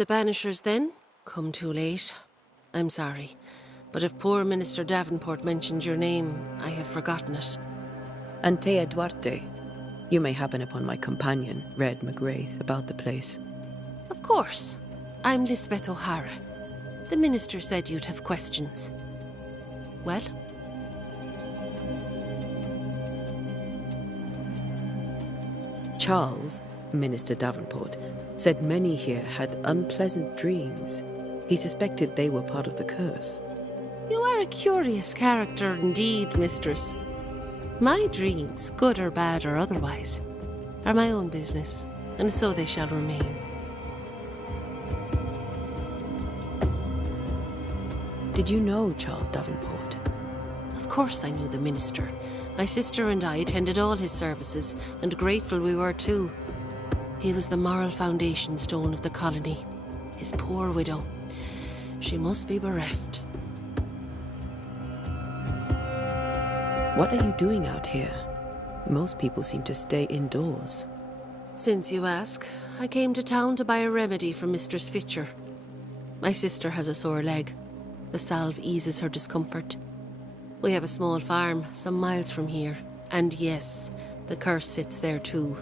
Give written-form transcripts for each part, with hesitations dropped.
The Banishers, then? Come too late. I'm sorry, but if poor Minister Davenport mentioned your name, I have forgotten it. Antea Duarte. You may happen upon my companion, Red McGrath, about the place. Of course. I'm Lisbeth O'Hara. The Minister said you'd have questions. Well? Charles, Minister Davenport, said many here had unpleasant dreams. He suspected they were part of the curse. You are a curious character indeed, mistress. My dreams, good or bad or otherwise, are my own business, and so they shall remain. Did you know Charles Davenport? Of course I knew the minister. My sister and I attended all his services, and grateful we were too. He was the moral foundation stone of the colony. His poor widow. She must be bereft. What are you doing out here? Most people seem to stay indoors. Since you ask, I came to town to buy a remedy for Mistress Fitcher. My sister has a sore leg. The salve eases her discomfort. We have a small farm, some miles from here. And yes, the curse sits there too.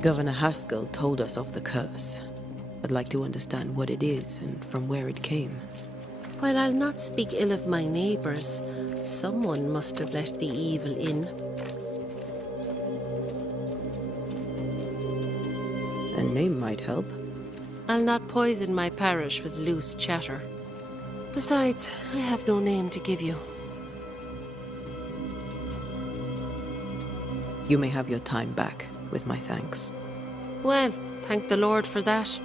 Governor Haskell told us of the curse. I'd like to understand what it is and from where it came. While I'll not speak ill of my neighbours, someone must have let the evil in. A name might help. I'll not poison my parish with loose chatter. Besides, I have no name to give you. You may have your time back, with my thanks. Well, thank the Lord for that.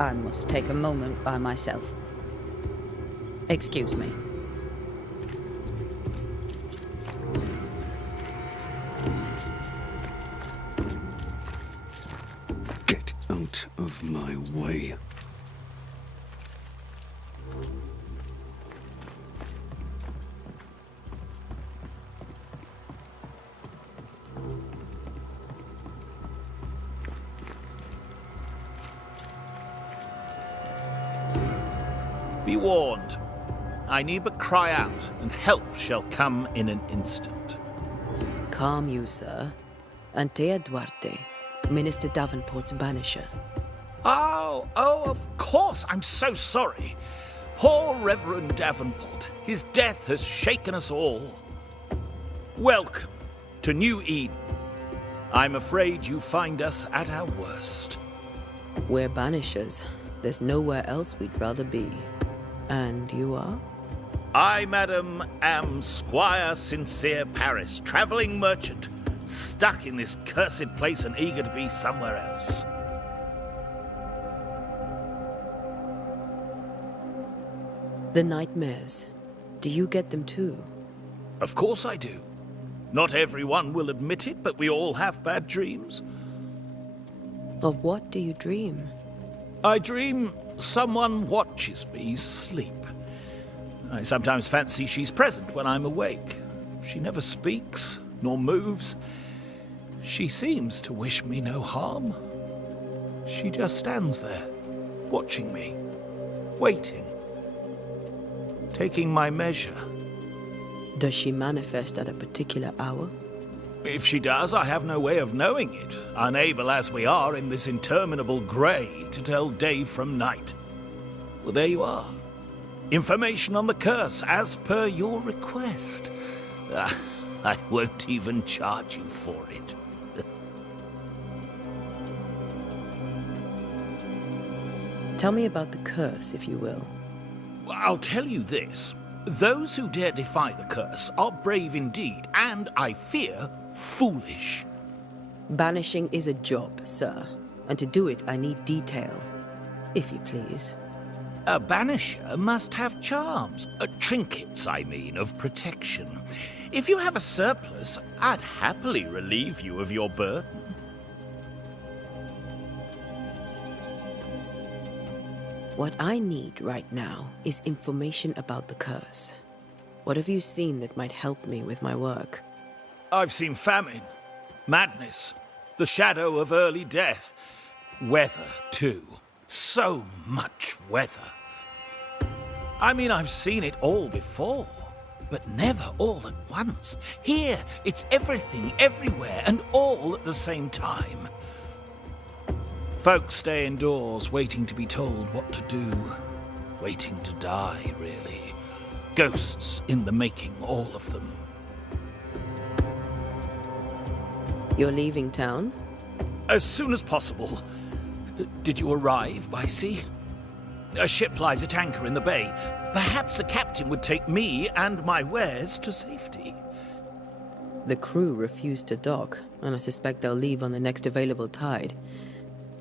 I must take a moment by myself. Excuse me. Get out of my way. Be warned. I need but cry out, and help shall come in an instant. Calm you, sir. Antea Duarte, Minister Davenport's banisher. Oh, of course. I'm so sorry. Poor Reverend Davenport. His death has shaken us all. Welcome to New Eden. I'm afraid you find us at our worst. We're banishers. There's nowhere else we'd rather be. And you are? I, madam, am Squire Sincere Paris, travelling merchant, stuck in this cursed place and eager to be somewhere else. The nightmares. Do you get them too? Of course I do. Not everyone will admit it, but we all have bad dreams. Of what do you dream? I dream someone watches me sleep. I sometimes fancy she's present when I'm awake. She never speaks, nor moves. She seems to wish me no harm. She just stands there, watching me, waiting, taking my measure. Does she manifest at a particular hour? If she does, I have no way of knowing it, unable as we are in this interminable grey to tell day from night. Well, there you are. Information on the curse, as per your request. I won't even charge you for it. Tell me about the curse, if you will. I'll tell you this. Those who dare defy the curse are brave indeed, and, I fear, foolish. Banishing is a job, sir. And to do it, I need detail. If you please. A banisher must have charms. Trinkets, I mean, of protection. If you have a surplus, I'd happily relieve you of your burden. What I need right now is information about the curse. What have you seen that might help me with my work? I've seen famine, madness, the shadow of early death, weather, too. So much weather. I mean, I've seen it all before, but never all at once. Here, it's everything, everywhere, and all at the same time. Folks stay indoors, waiting to be told what to do. Waiting to die, really. Ghosts in the making, all of them. You're leaving town? As soon as possible. Did you arrive by sea? A ship lies at anchor in the bay. Perhaps a captain would take me and my wares to safety. The crew refused to dock, and I suspect they'll leave on the next available tide.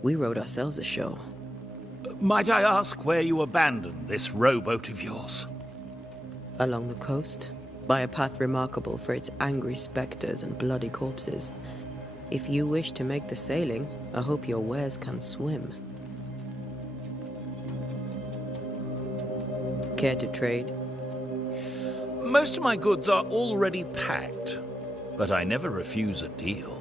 We rode ourselves ashore. Might I ask where you abandoned this rowboat of yours? Along the coast, by a path remarkable for its angry specters and bloody corpses. If you wish to make the sailing, I hope your wares can swim. Care to trade? Most of my goods are already packed, but I never refuse a deal.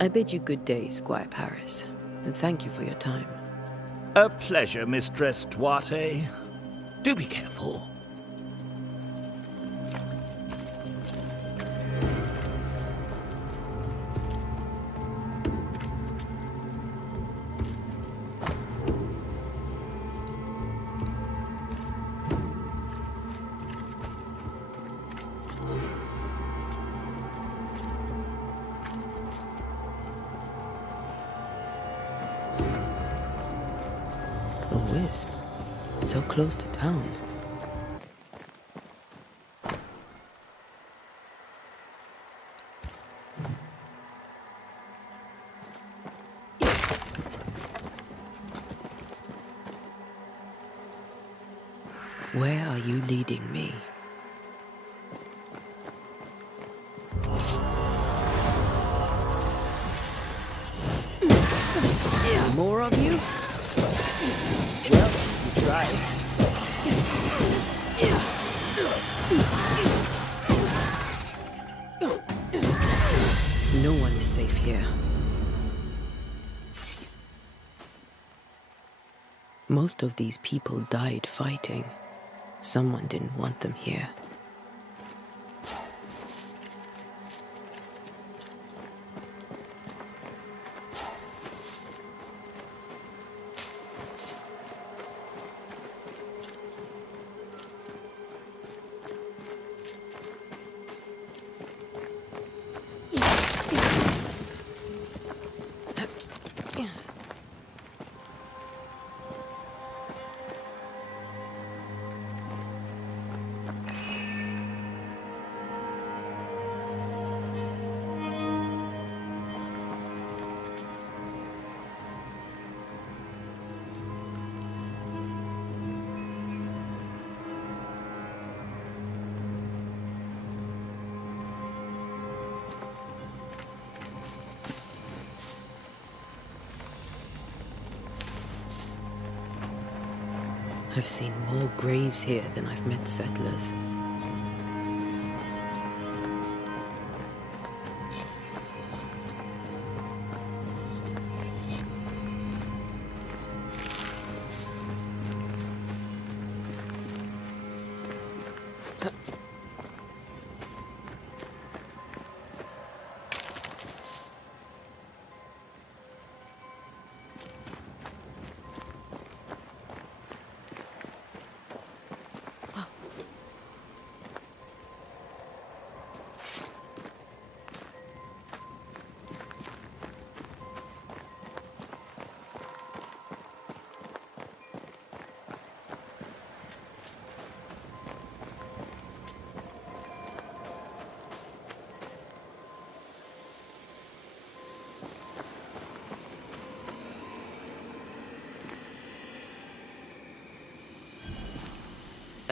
I bid you good day, Squire Paris, and thank you for your time. A pleasure, Mistress Duarte. Do be careful. A wisp, so close to town. Where are you leading me? Any more of you? Well, you tried. No one is safe here. Most of these people died fighting. Someone didn't want them here. I've seen more graves here than I've met settlers.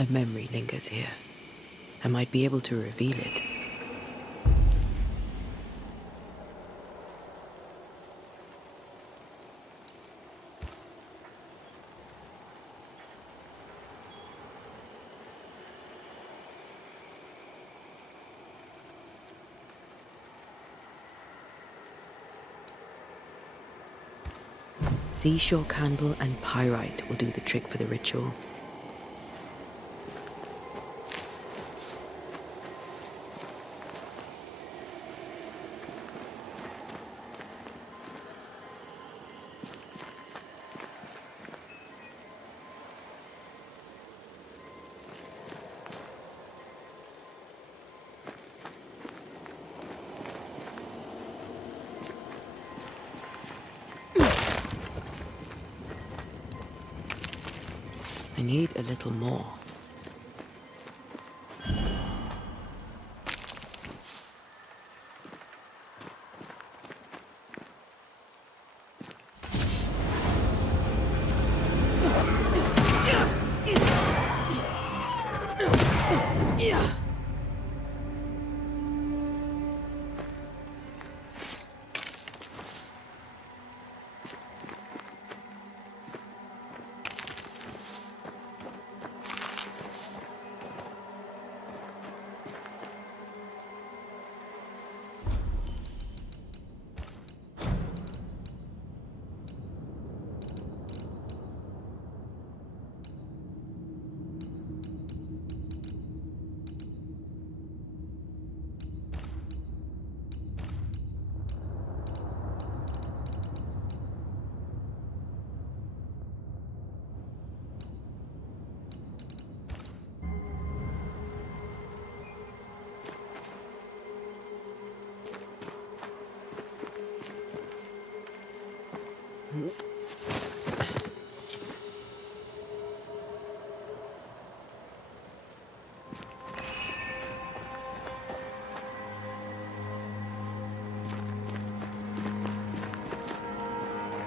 My memory lingers here. I might be able to reveal it. Seashore candle and pyrite will do the trick for the ritual. I need a little more.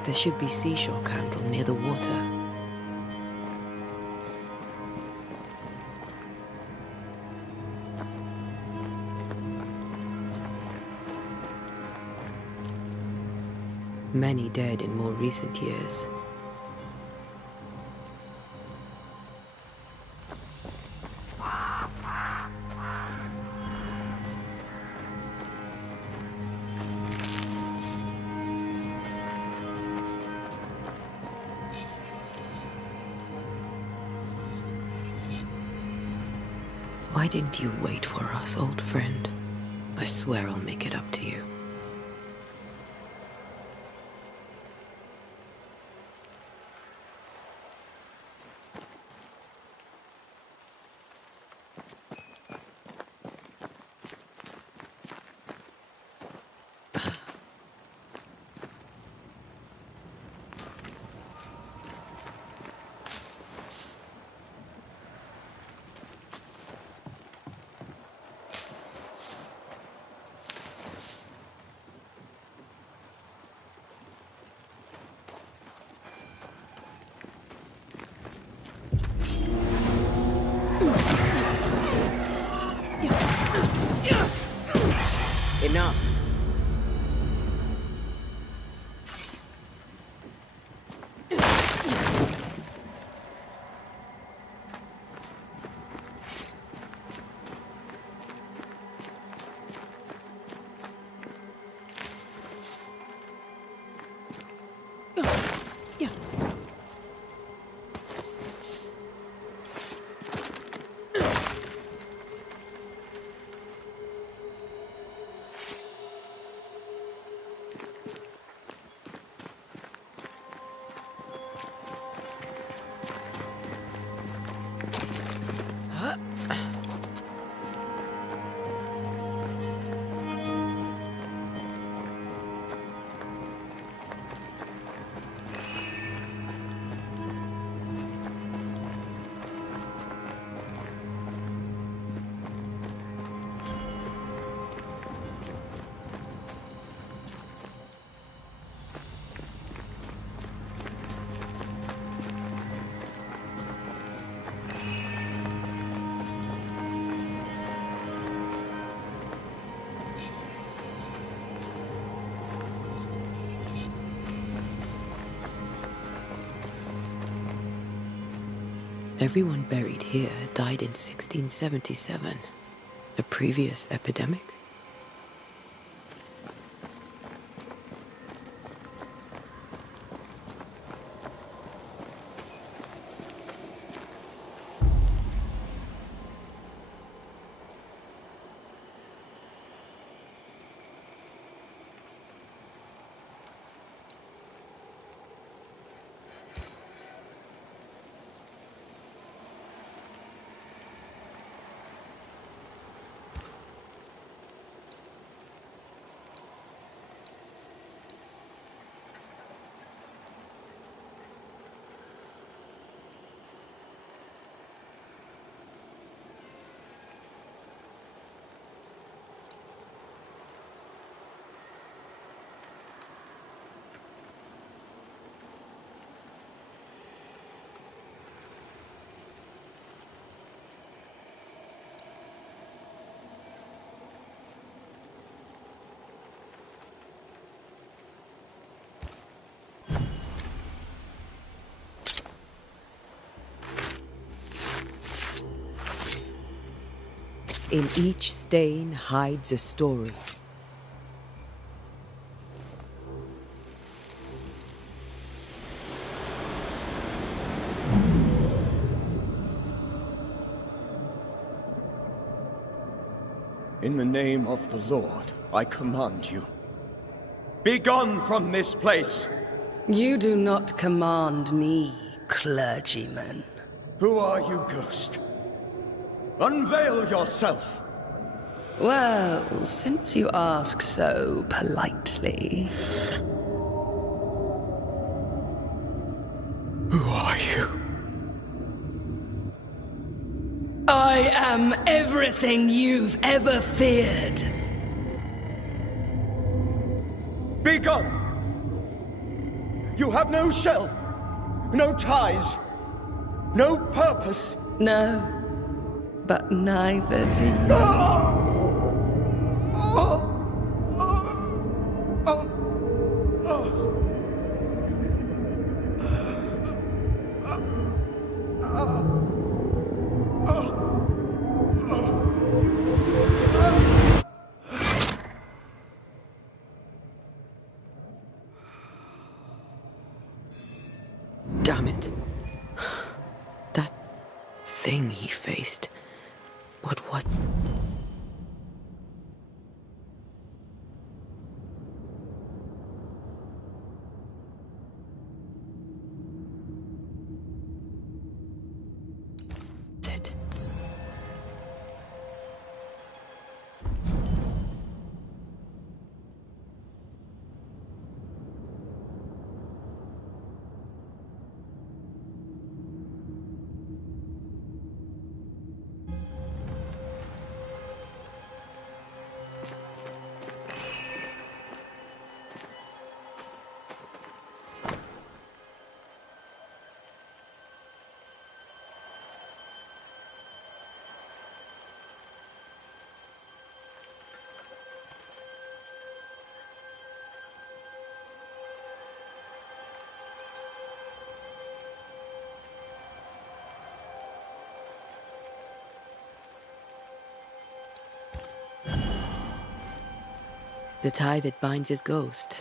There should be seashore candle near the water. Many dead in more recent years. Why didn't you wait for us, old friend? I swear I'll make it up to you. Enough. Everyone buried here died in 1677. A previous epidemic? In each stain hides a story. In the name of the Lord, I command you. Be gone from this place! You do not command me, clergyman. Who are you, ghost? Unveil yourself! Well, since you ask so politely. Who are you? I am everything you've ever feared. Be gone! You have no shell, no ties, no purpose. No, but neither do you. Damn it. That thing he faced. What was... it? The tie that binds his ghost.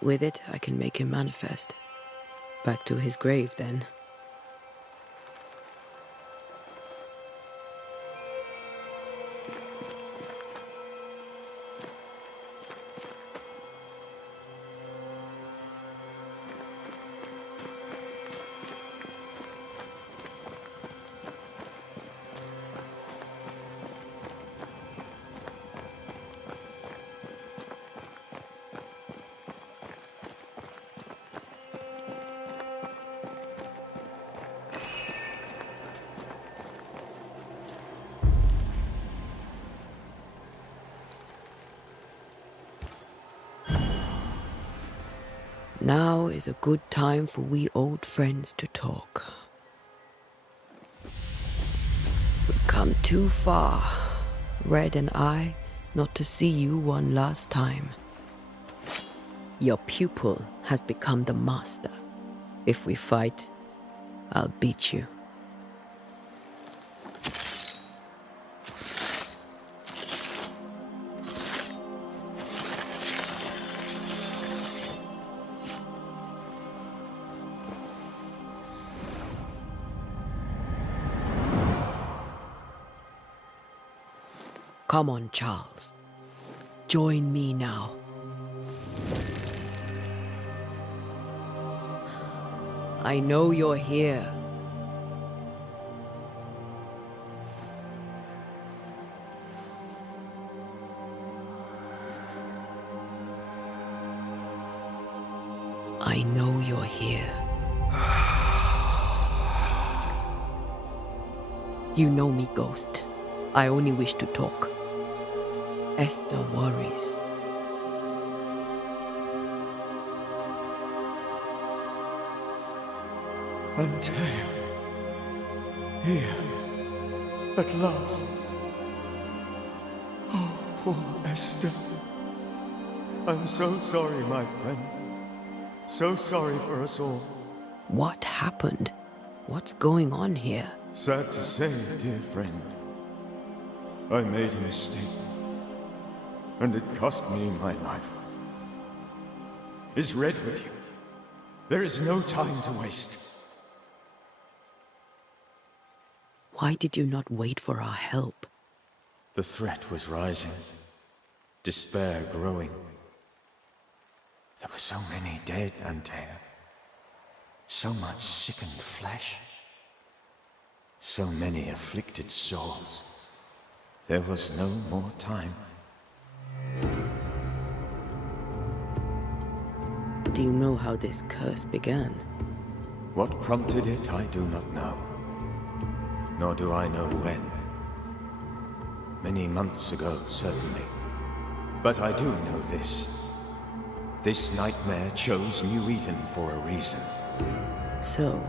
With it, I can make him manifest. Back to his grave, then. Now is a good time for we old friends to talk. We've come too far, Red and I, not to see you one last time. Your pupil has become the master. If we fight, I'll beat you. Come on, Charles. Join me now. I know you're here. I know you're here. You know me, Ghost. I only wish to talk. Esther worries. Antea. Here. At last. Oh, poor Esther. I'm so sorry, my friend. So sorry for us all. What happened? What's going on here? Sad to say, dear friend, I made a mistake, and it cost me my life. Is Red with you? There is no time to waste. Why did you not wait for our help? The threat was rising, despair growing. There were so many dead, Antea. So much sickened flesh. So many afflicted souls. There was no more time. Do you know how this curse began? What prompted it, I do not know. Nor do I know when. Many months ago, certainly. But I do know this. This nightmare chose New Eden for a reason. So,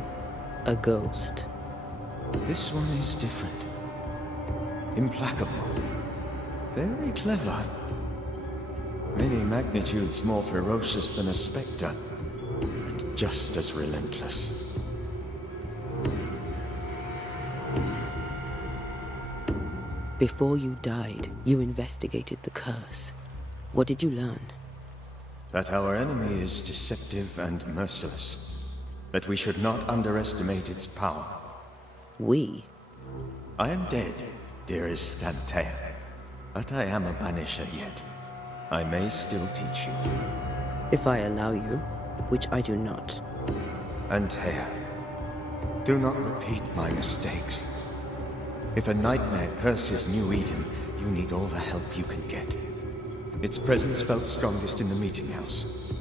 a ghost. This one is different. Implacable. Very clever. Many magnitudes more ferocious than a spectre. And just as relentless. Before you died, you investigated the curse. What did you learn? That our enemy is deceptive and merciless. That we should not underestimate its power. We? I am dead, dearest Antea. But I am a Banisher yet. I may still teach you. If I allow you, which I do not. Antea, do not repeat my mistakes. If a nightmare curses New Eden, you need all the help you can get. Its presence felt strongest in the meeting house.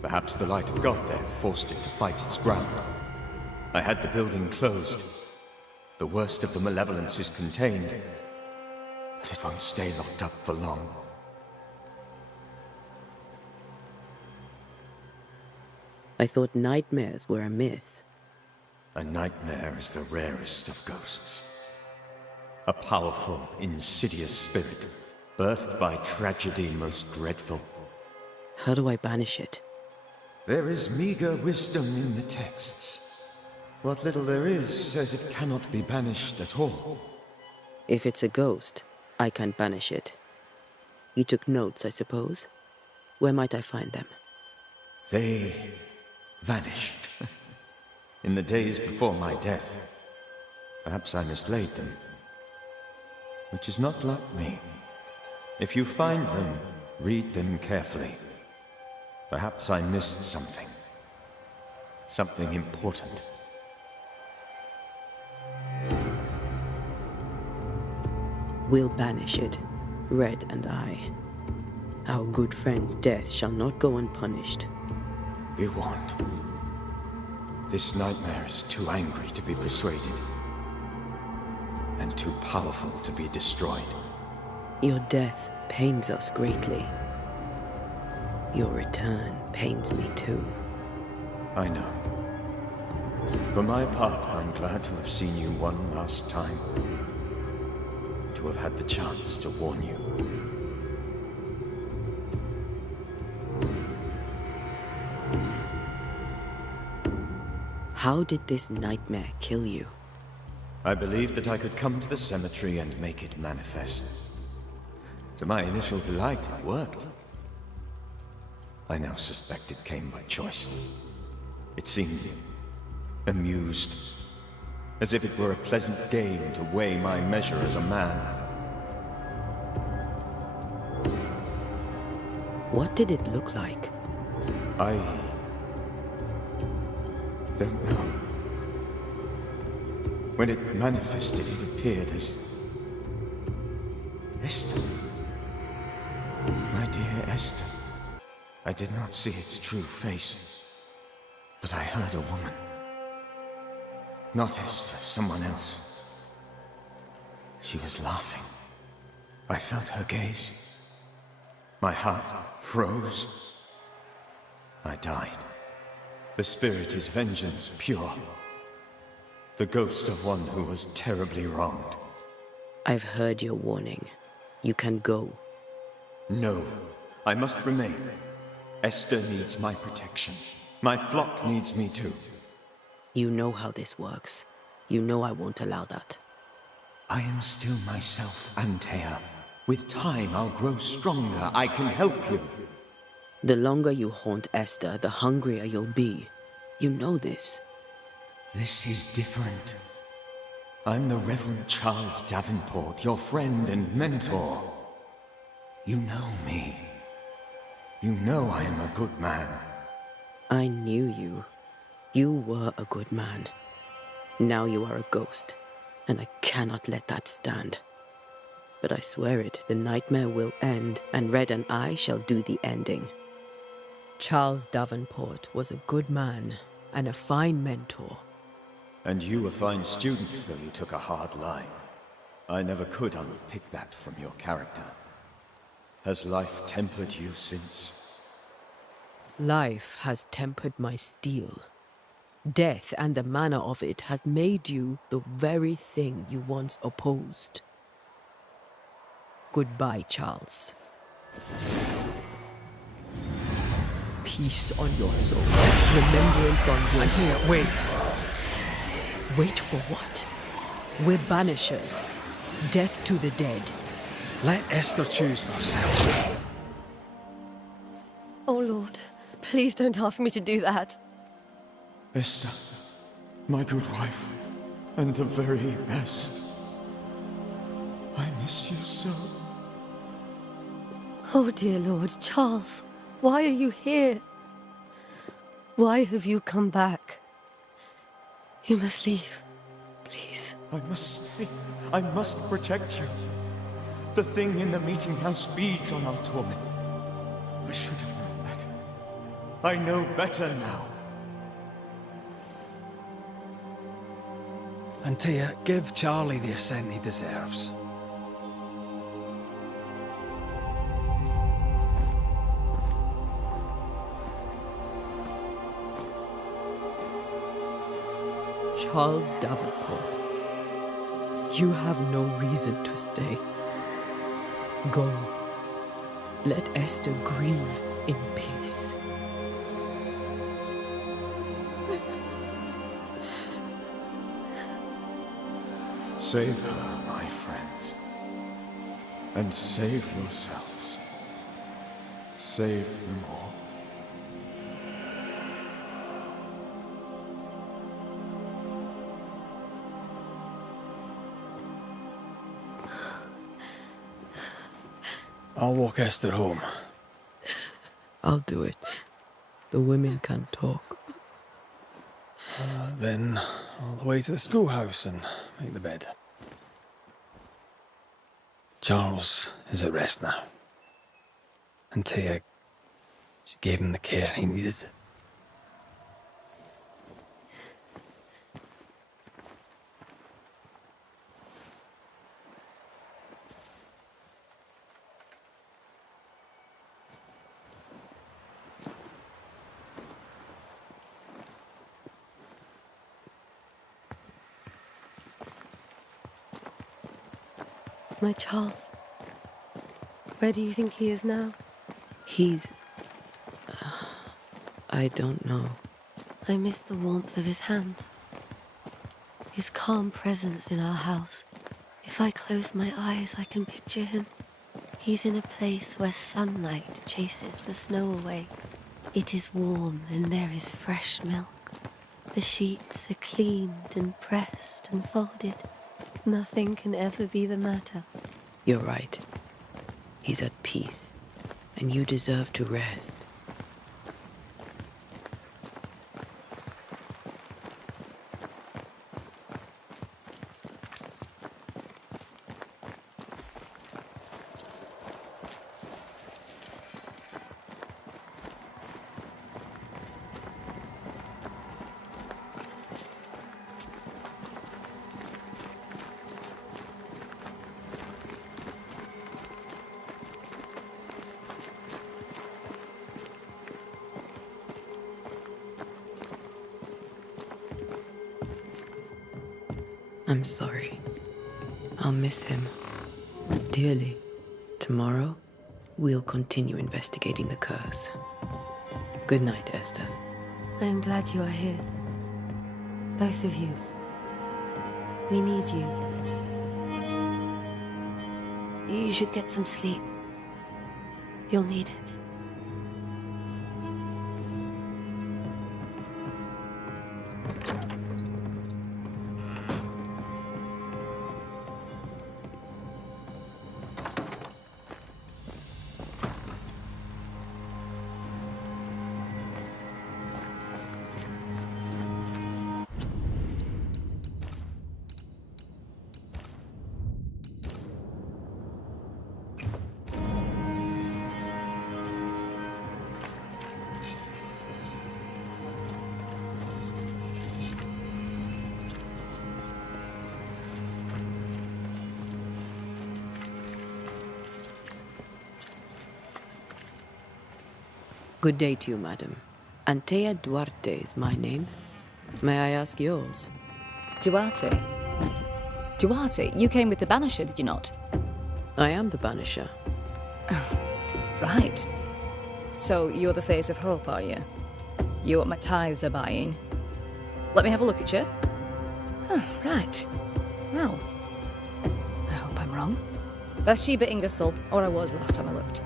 Perhaps the light of God there forced it to fight its ground. I had the building closed. The worst of the malevolence is contained, but it won't stay locked up for long. I thought nightmares were a myth. A nightmare is the rarest of ghosts. A powerful, insidious spirit, birthed by tragedy most dreadful. How do I banish it? There is meager wisdom in the texts. What little there is says it cannot be banished at all. If it's a ghost, I can't banish it. You took notes, I suppose? Where might I find them? They vanished. In the days before my death. Perhaps I mislaid them. Which is not like me. If you find them, read them carefully. Perhaps I missed something. Something important. We'll banish it, Red and I. Our good friend's death shall not go unpunished. Be warned. This nightmare is too angry to be persuaded. And too powerful to be destroyed. Your death pains us greatly. Your return pains me too. I know. For my part, I'm glad to have seen you one last time. To have had the chance to warn you. How did this nightmare kill you? I believed that I could come to the cemetery and make it manifest. To my initial delight, it worked. I now suspect it came by choice. It seemed amused, as if it were a pleasant game to weigh my measure as a man. What did it look like? I don't know. When it manifested, it appeared as Esther. My dear Esther. I did not see its true face, but I heard a woman. Not Esther, someone else. She was laughing. I felt her gaze. My heart froze. I died. The spirit is vengeance pure. The ghost of one who was terribly wronged. I've heard your warning. You can go. No, I must remain. Esther needs my protection. My flock needs me too. You know how this works. You know I won't allow that. I am still myself, Antea. With time, I'll grow stronger. I can help you. The longer you haunt Esther, the hungrier you'll be. You know this. This is different. I'm the Reverend Charles Davenport, your friend and mentor. You know me. You know I am a good man. I knew you. You were a good man. Now you are a ghost, and I cannot let that stand. But I swear it, the nightmare will end, and Red and I shall do the ending. Charles Davenport was a good man and a fine mentor. And you a fine student, though you took a hard line. I never could unpick that from your character. Has life tempered you since? Life has tempered my steel. Death and the manner of it has made you the very thing you once opposed. Goodbye, Charles. Peace on your soul. Remembrance on your... Antea, wait. Wait for what? We're banishers. Death to the dead. Let Esther choose for herself. Oh, Lord, please don't ask me to do that. Esther, my good wife, and the very best. I miss you so. Oh, dear Lord, Charles, why are you here? Why have you come back? You must leave, please. I must stay. I must protect you. The thing in the meeting house feeds on our torment. I should have known better. I know better now. Antea, give Charlie the ascent he deserves. Charles Davenport, you have no reason to stay. Go. Let Esther grieve in peace. Save her, my friends. And save yourselves. Save them all. I'll walk Esther home. I'll do it. The women can talk. Then all the way to the schoolhouse and make the bed. Charles is at rest now. Antea, she gave him the care he needed. My Charles, where do you think he is now? He's... I don't know. I miss the warmth of his hands, his calm presence in our house. If I close my eyes, I can picture him. He's in a place where sunlight chases the snow away. It is warm and there is fresh milk. The sheets are cleaned and pressed and folded. Nothing can ever be the matter. You're right. He's at peace. and you deserve to rest. I'm sorry. I'll miss him dearly. Tomorrow, we'll continue investigating the curse. Good night, Esther. I am glad you are here. Both of you. We need you. You should get some sleep. You'll need it. Good day to you, madam. Antea Duarte is my name. May I ask yours? Duarte? Duarte? You came with the Banisher, did you not? I am the Banisher. Right. So you're the face of hope, are you? You're what my tithes are buying. Let me have a look at you. Oh, right. Well, I hope I'm wrong. Bathsheba Ingersoll, or I was last time I looked.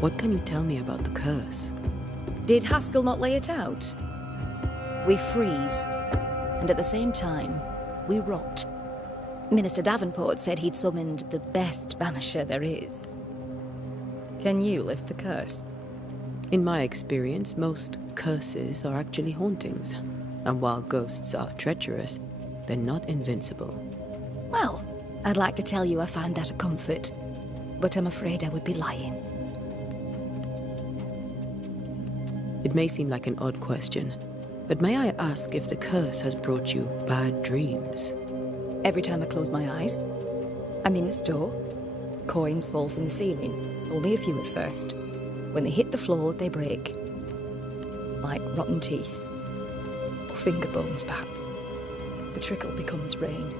What can you tell me about the curse? Did Haskell not lay it out? We freeze, and at the same time, we rot. Minister Davenport said he'd summoned the best banisher there is. Can you lift the curse? In my experience, most curses are actually hauntings. And while ghosts are treacherous, they're not invincible. Well, I'd like to tell you I find that a comfort, but I'm afraid I would be lying. It may seem like an odd question, but may I ask if the curse has brought you bad dreams? Every time I close my eyes, I'm in the store. Coins fall from the ceiling, only a few at first. When they hit the floor, they break. Like rotten teeth. Or finger bones, perhaps. The trickle becomes rain.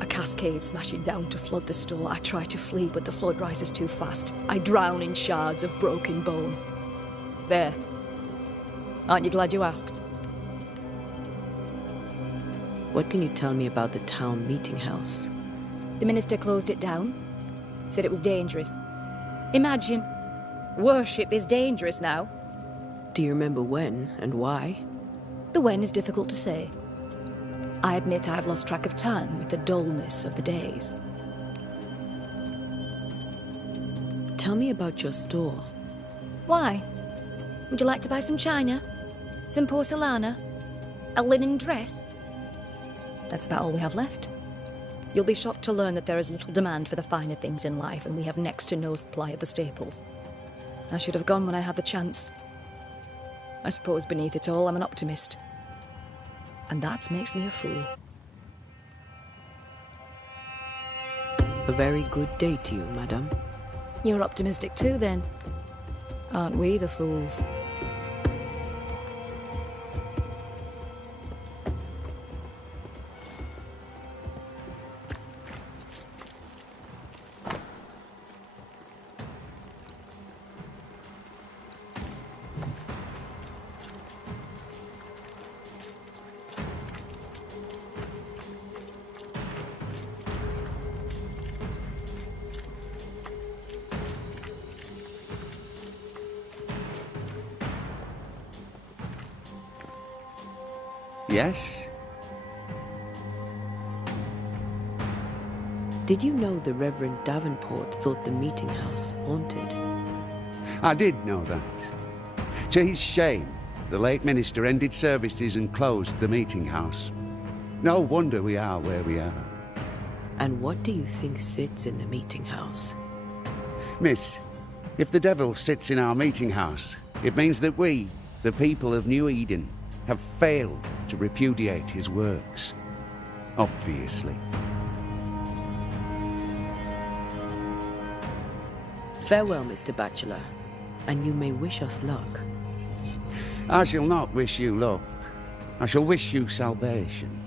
A cascade smashing down to flood the store. I try to flee, but the flood rises too fast. I drown in shards of broken bone. There. Aren't you glad you asked? What can you tell me about the town meeting house? The minister closed it down. Said it was dangerous. Imagine. Worship is dangerous now. Do you remember when and why? The when is difficult to say. I admit I've lost track of time with the dullness of the days. Tell me about your store. Why? Would you like to buy some china? Some porcelana? A linen dress? That's about all we have left. You'll be shocked to learn that there is little demand for the finer things in life, and we have next to no supply of the staples. I should have gone when I had the chance. I suppose beneath it all, I'm an optimist. And that makes me a fool. A very good day to you, madam. You're optimistic too, then. Aren't we the fools? Yes? Did you know the Reverend Davenport thought the meeting house haunted? I did know that. To his shame, the late minister ended services and closed the meeting house. No wonder we are where we are. And what do you think sits in the meeting house? Miss, if the devil sits in our meeting house, it means that we, the people of New Eden, have failed to repudiate his works. Obviously. Farewell, Mr. Bachelor, and you may wish us luck. I shall not wish you luck. I shall wish you salvation.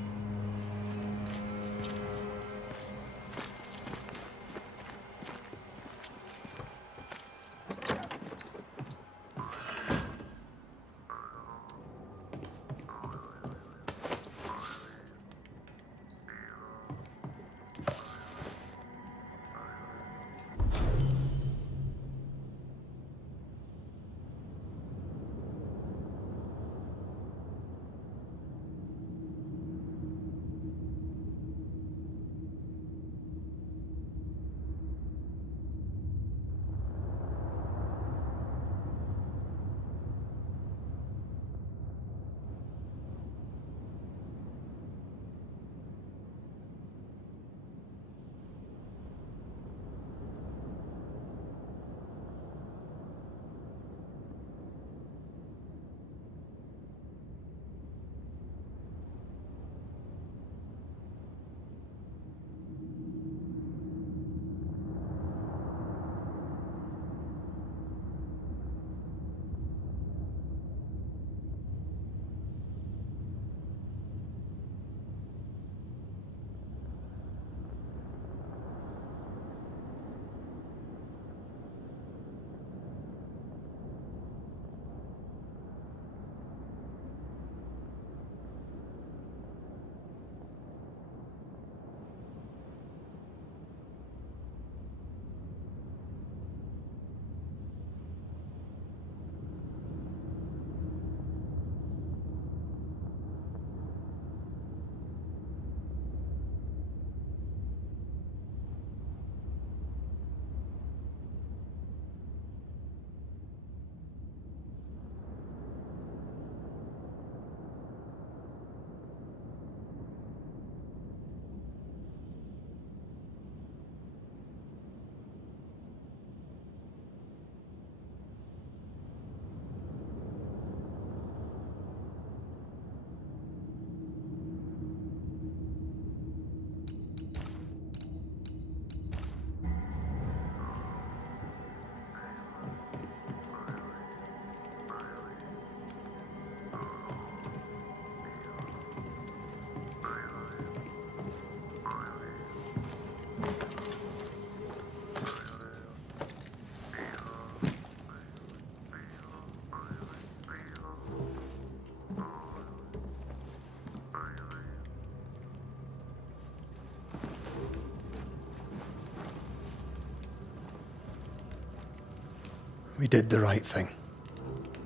We did the right thing.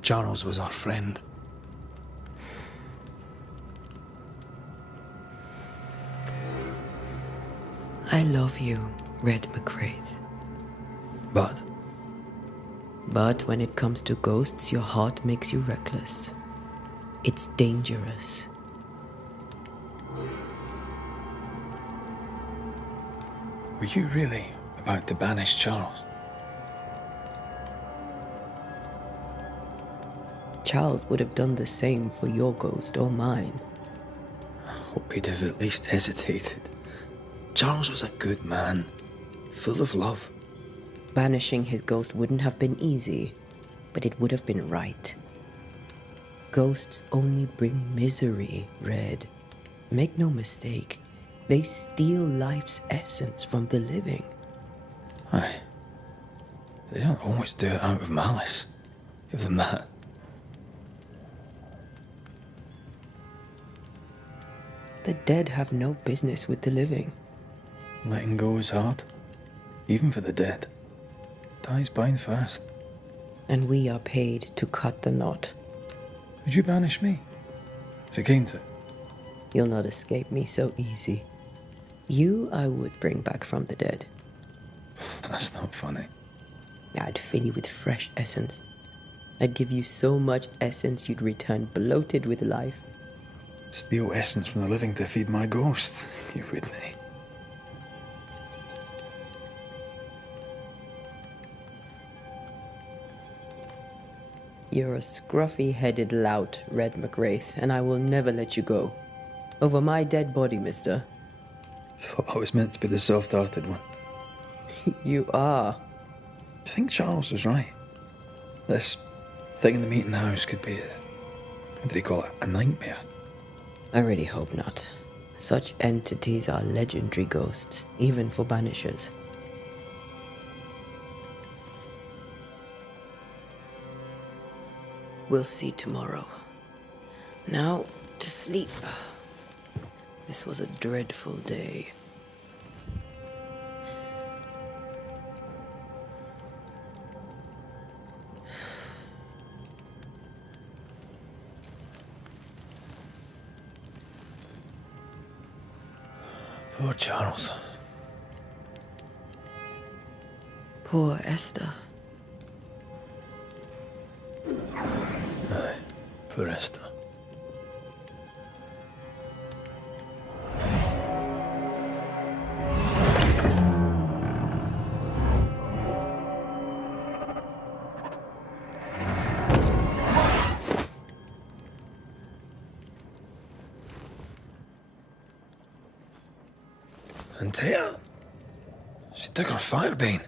Charles was our friend. I love you, Red McCraith. But But when it comes to ghosts, your heart makes you reckless. It's dangerous. were you really about to banish Charles? Charles would have done the same for your ghost or mine. I hope he'd have at least hesitated. Charles was a good man, full of love. Banishing his ghost wouldn't have been easy, but it would have been right. Ghosts only bring misery, Red. Make no mistake, they steal life's essence from the living. Aye. They don't always do it out of malice. Give them that. The dead have no business with the living. Letting go is hard, even for the dead. Dies bind fast. And we are paid to cut the knot. Would you banish me, if it came to it? You'll not escape me so easy. You I would bring back from the dead. That's not funny. I'd fill you with fresh essence. I'd give you so much essence you'd return bloated with life. Steal essence from the living to feed my ghost. You wouldn't. You're a scruffy-headed lout, Red McWraith, and I will never let you go. Over my dead body, mister. Thought I was meant to be the soft-hearted one. You are. Do you think Charles was right? This thing in the meeting house could be what did he call it? A nightmare? I really hope not. Such entities are legendary ghosts, even for Banishers. We'll see tomorrow. Now, to sleep. This was a dreadful day. Poor Charles. Poor Esther. Aye, poor Esther. And Tia, she took her firebane.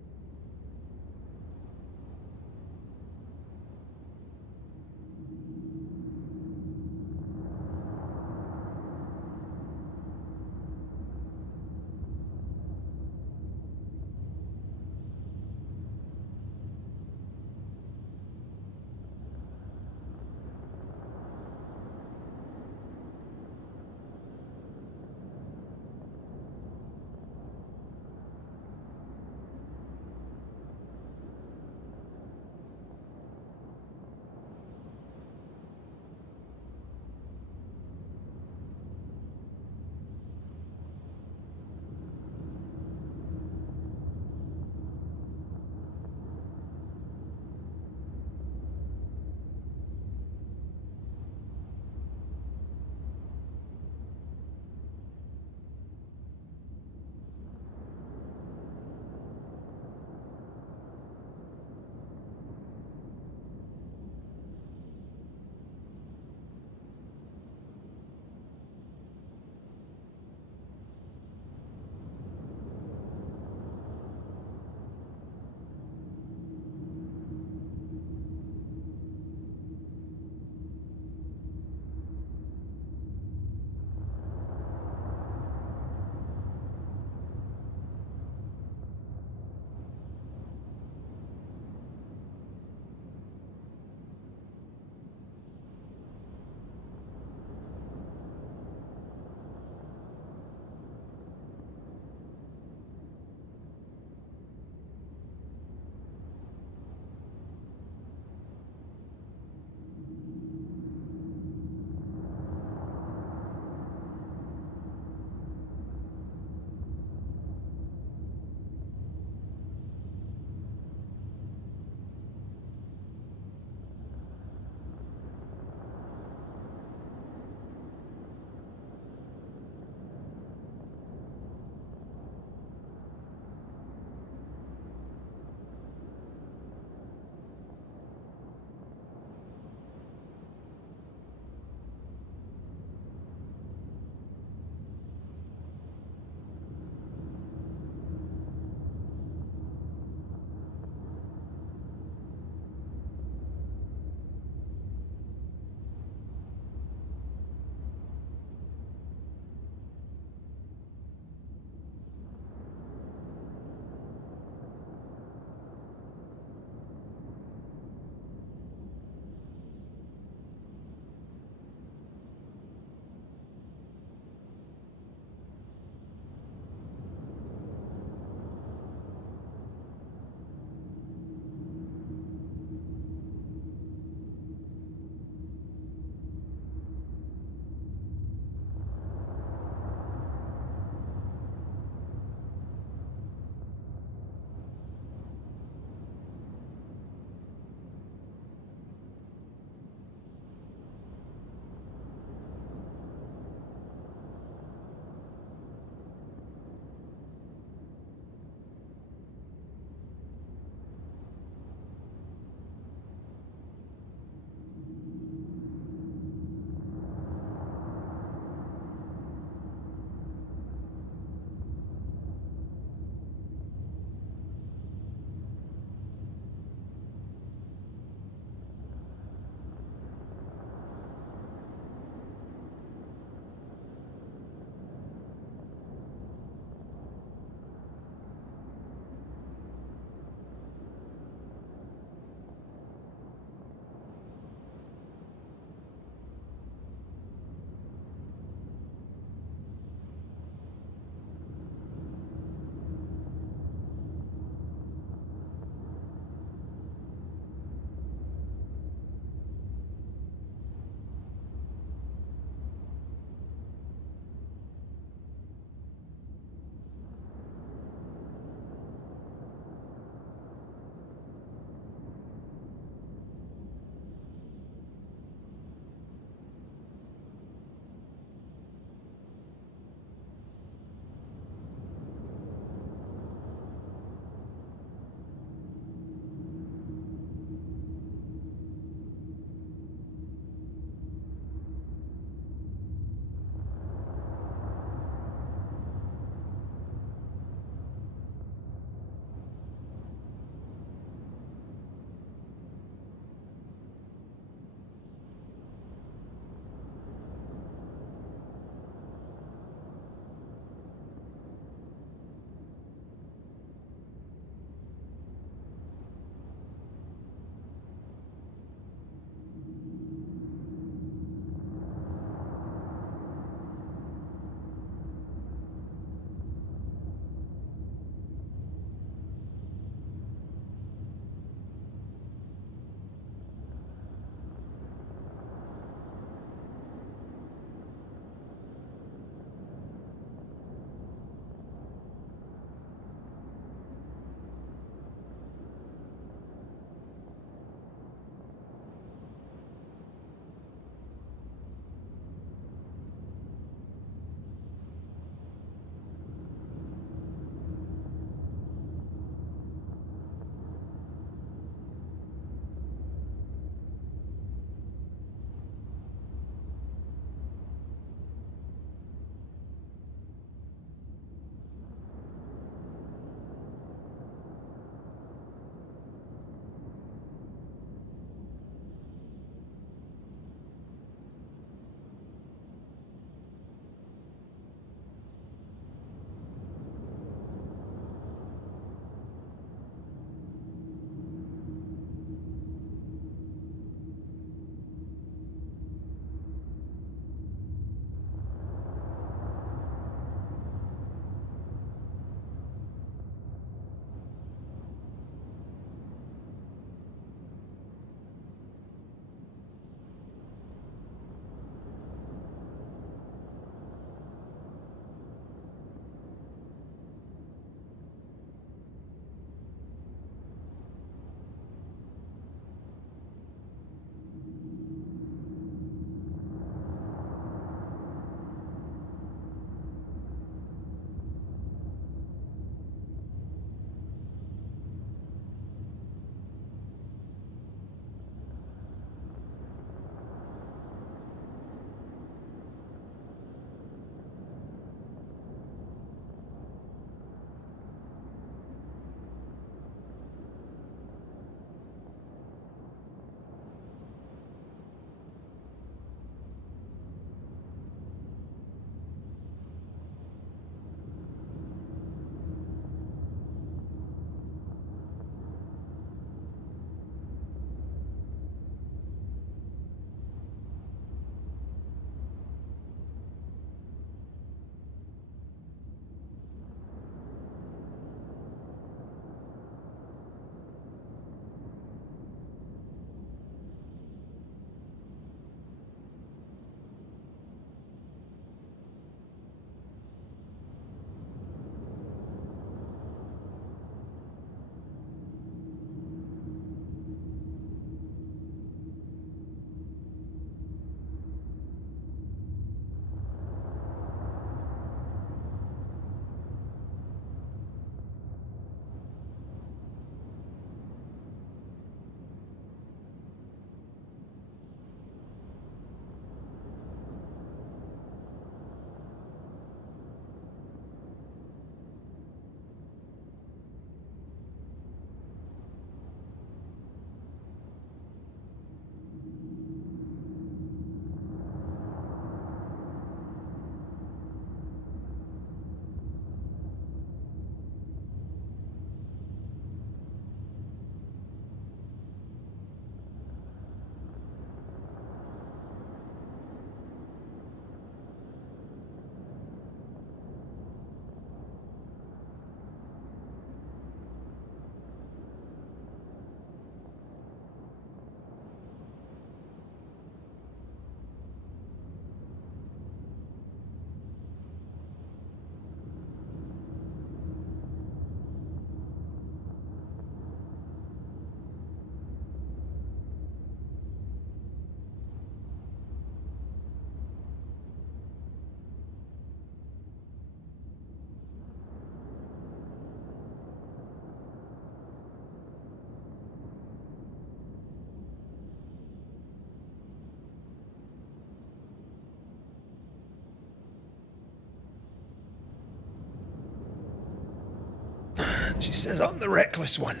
She says I'm the reckless one.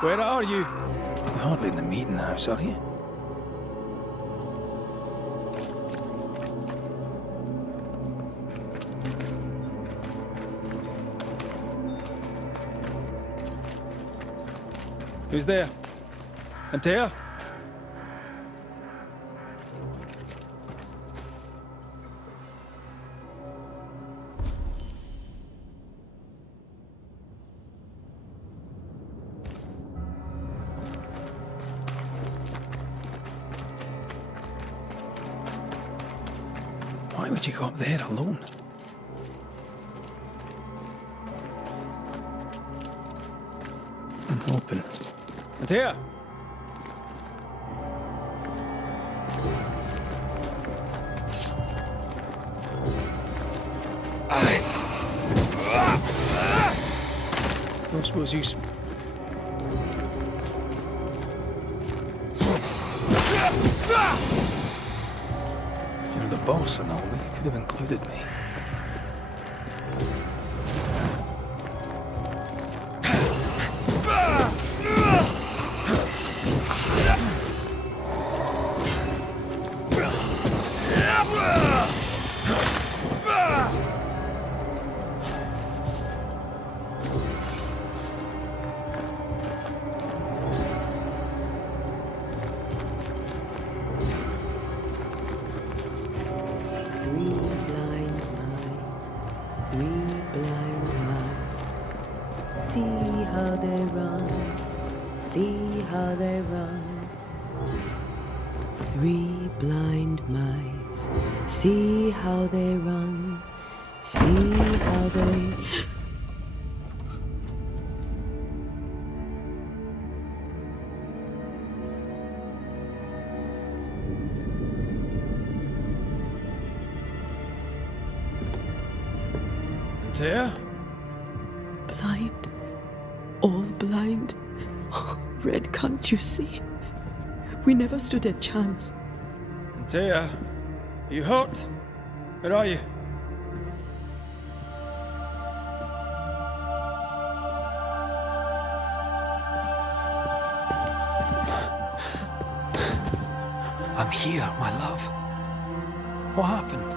Where are you? You're hardly in the meeting house, are you? Who's there? Antea? Why would you go up there alone? I'm open. Antea? Don't suppose you... You're the boss and all, but you could have included me. See how they run, see how they run. 3 blind mice, see how they run, see how they... Antea? Blind, all blind. Red, can't you see? We never stood a chance. Antea? Are you hurt? Where are you? I'm here, my love. What happened?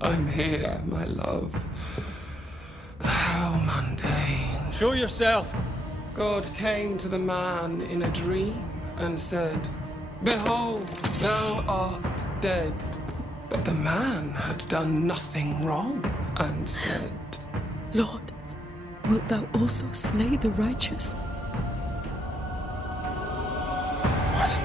I'm here, my love. How mundane. Show yourself! God came to the man in a dream and said, "Behold, thou art dead." But the man had done nothing wrong and said, Lord, wilt thou also slay the righteous? What?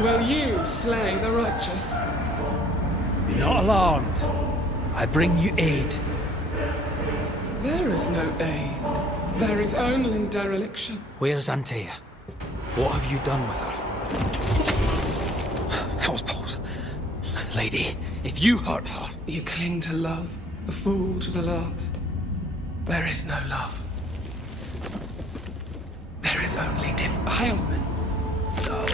"Will you slay the righteous?" Be not alarmed. I bring you aid. There is no aid. There is only dereliction. Where's Antea? What have you done with her? How's Paul's? Lady, if you hurt her... You cling to love, a fool to the last. There is no love. There is only defilement. No.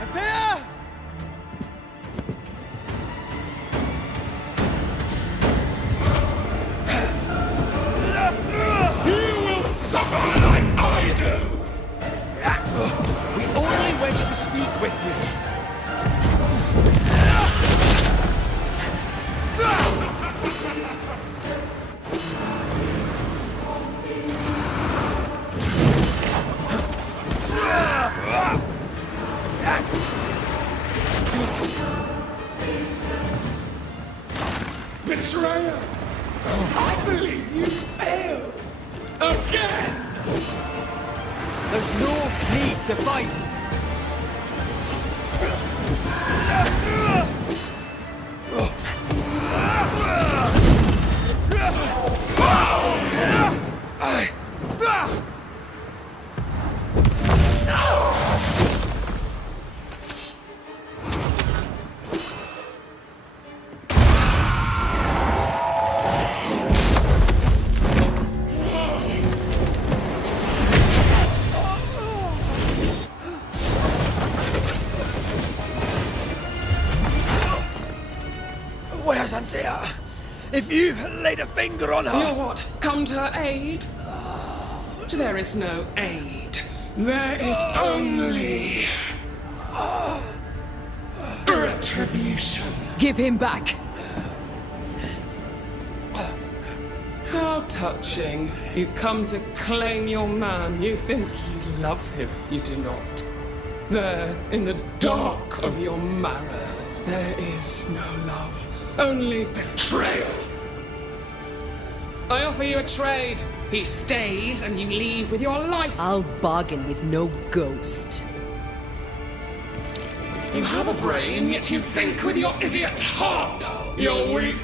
Antea! You will suffer like I do! We only wish to speak with you. betrayer! I believe you failed! Again! There's no need to fight. Where's Anthea? If you laid a finger on her... You'll what? Come to her aid? There is no aid. There is only... retribution. Give him back. How touching. You come to claim your man. You think you love him. You do not. There, in the dark of your marrow, there is no love. Only betrayal. I offer you a trade. He stays and you leave with your life. I'll bargain with no ghost. You have a brain, yet you think with your idiot heart. You're weak.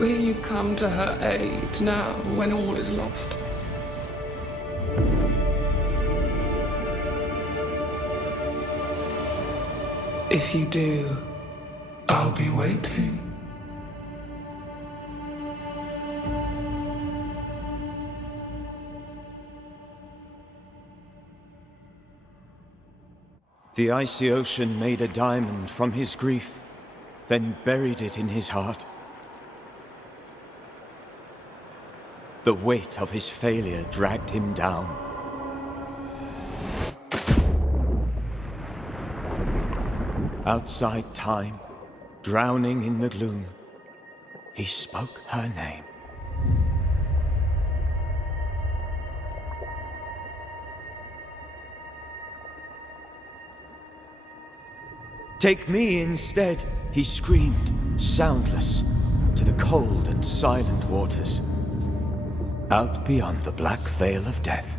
Will you come to her aid now, when all is lost? If you do, I'll be waiting. The icy ocean made a diamond from his grief, then buried it in his heart. The weight of his failure dragged him down. Outside time, drowning in the gloom, he spoke her name. Take me instead, he screamed, soundless, to the cold and silent waters. Out beyond the black veil of death,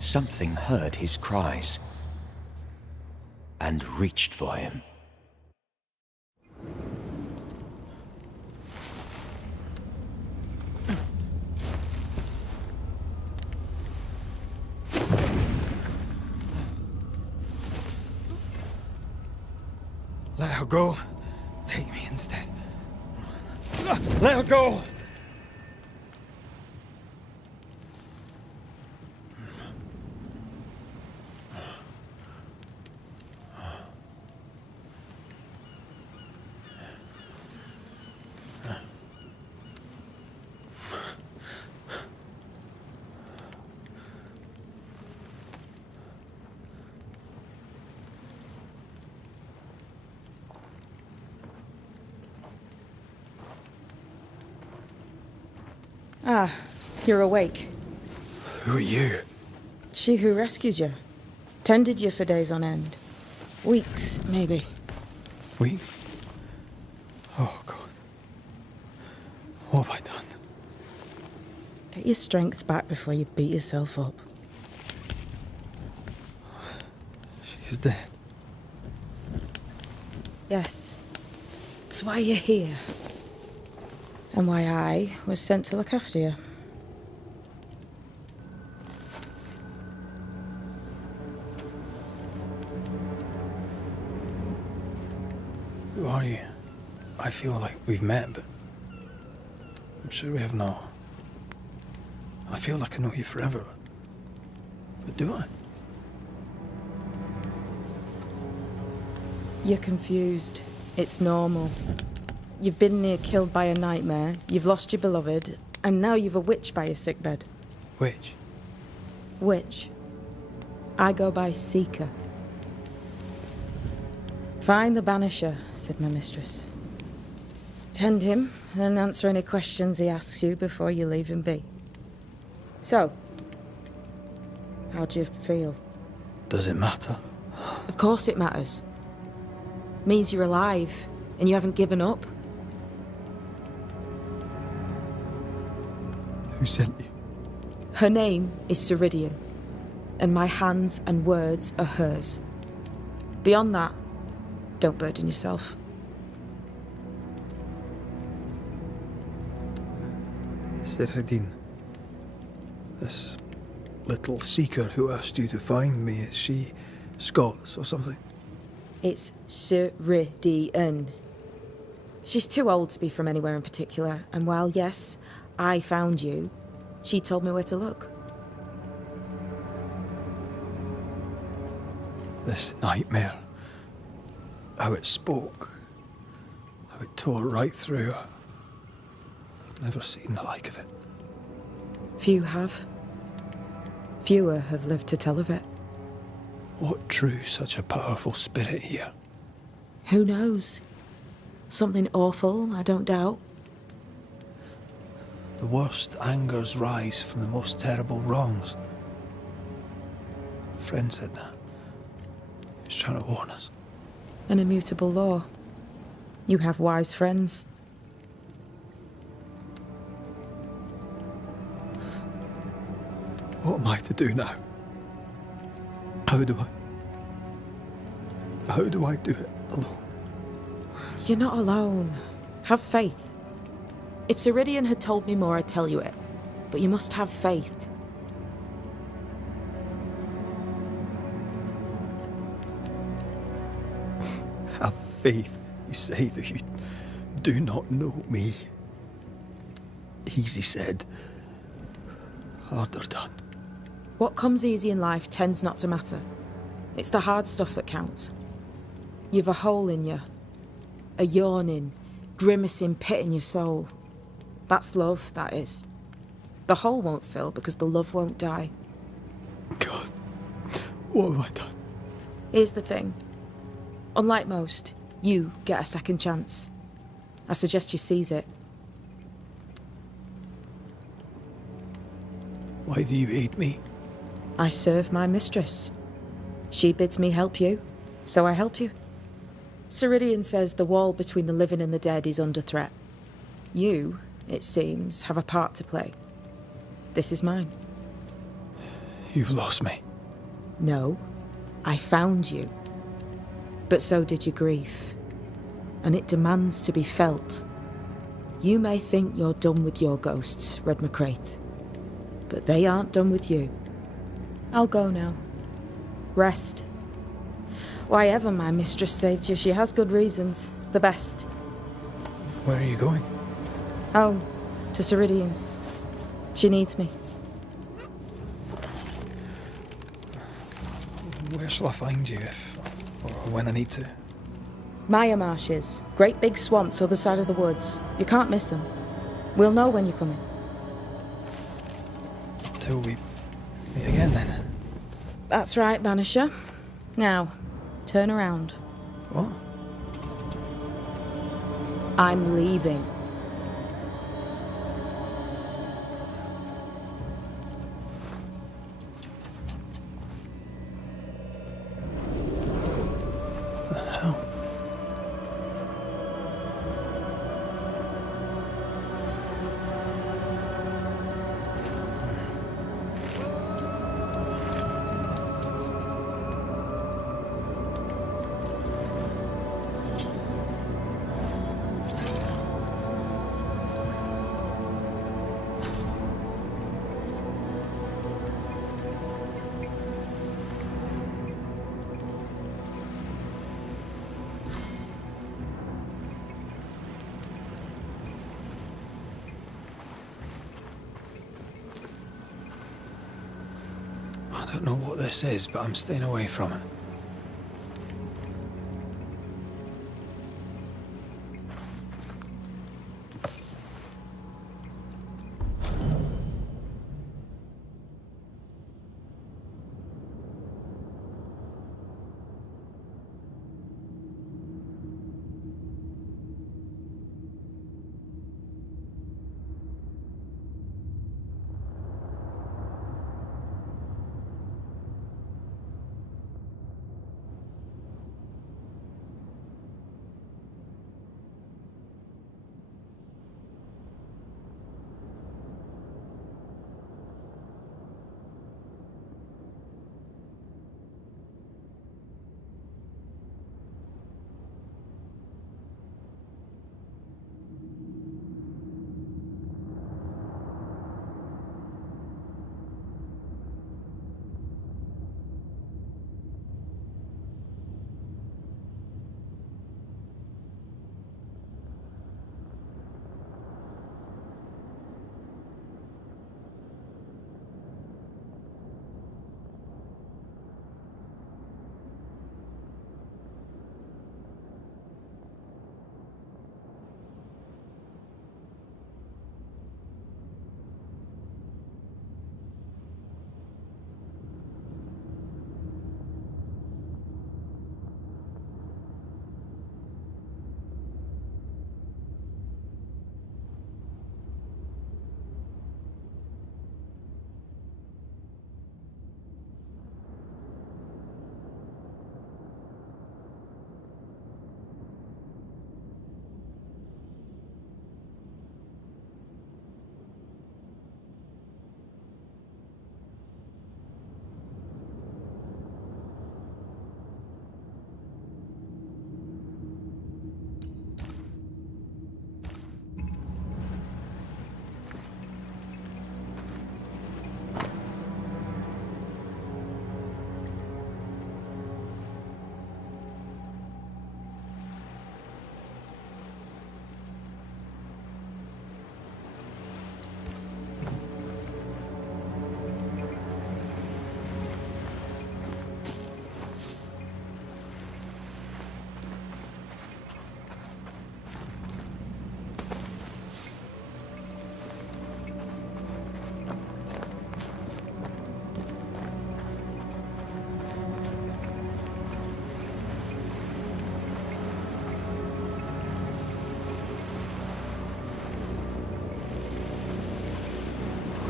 something heard his cries and reached for him. Let her go. Take me instead. Let her go! Ah, you're awake. Who are you? She who rescued you. Tended you for days on end. Weeks, maybe. Weak? Oh, God. What have I done? Get your strength back before you beat yourself up. She's dead. Yes. That's why you're here. And why I was sent to look after you. Who are you? I feel like we've met, but I'm sure we have not. I feel like I know you forever. But do I? You're confused. It's normal. You've been near killed by a nightmare, you've lost your beloved, and now you've a witch by your sickbed. Which? Witch. I go by Seeker. Find the Banisher, said my mistress. Tend him, and answer any questions he asks you before you leave him be. So, how do you feel? Does it matter? Of course it matters. Means you're alive, and you haven't given up. Who sent you? Her name is Ceridian, and my hands and words are hers. Beyond that, don't burden yourself. Ceridian. This little seeker who asked you to find me, is she Scots or something? It's Ceridian. She's too old to be from anywhere in particular, and while, yes, I found you, she told me where to look. This nightmare. How it spoke. How it tore right through her. I've never seen the like of it. Few have. Fewer have lived to tell of it. What drew such a powerful spirit here? Who knows? Something awful, I don't doubt. The worst angers rise from the most terrible wrongs. A friend said that. He was trying to warn us. An immutable law. You have wise friends. What am I to do now? How do I do it alone? You're not alone. Have faith. If Ceridian had told me more, I'd tell you it. But you must have faith. Have faith, you say, that you do not know me. Easy said, harder done. What comes easy in life tends not to matter. It's the hard stuff that counts. You've a hole in you. A yawning, grimacing pit in your soul. That's love, that is. The hole won't fill because the love won't die. God, what have I done? Here's the thing. Unlike most, you get a second chance. I suggest you seize it. Why do you hate me? I serve my mistress. She bids me help you, so I help you. Ceridian says the wall between the living and the dead is under threat. You, it seems, have a part to play. This is mine. You've lost me. No, I found you. But so did your grief. And it demands to be felt. You may think you're done with your ghosts, Red McCraith. But they aren't done with you. I'll go now. Rest. Why ever my mistress saved you, she has good reasons. The best. Where are you going? Home. To Ceridian. She needs me. Where shall I find you if, or when I need to? Maya Marshes. Great big swamps other side of the woods. You can't miss them. We'll know when you're coming. Till we meet again then. That's right, Banisher. Now, turn around. What? I'm leaving. The hell? I don't know what this is, but I'm staying away from it.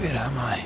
Where am I?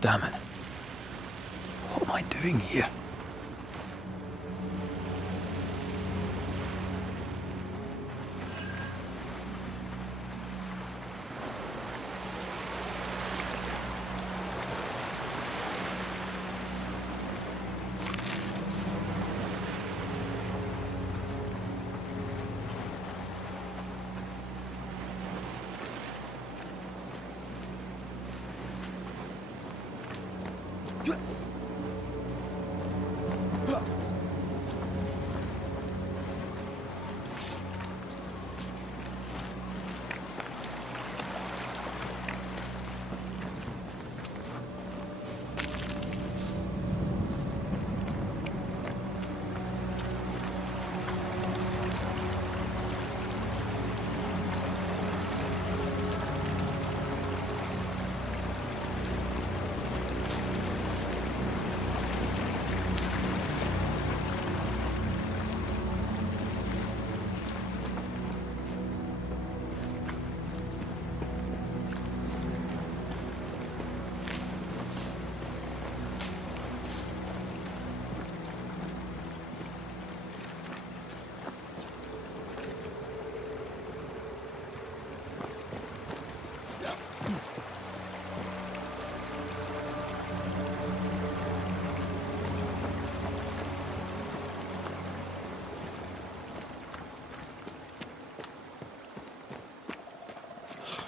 Damn it. What am I doing here?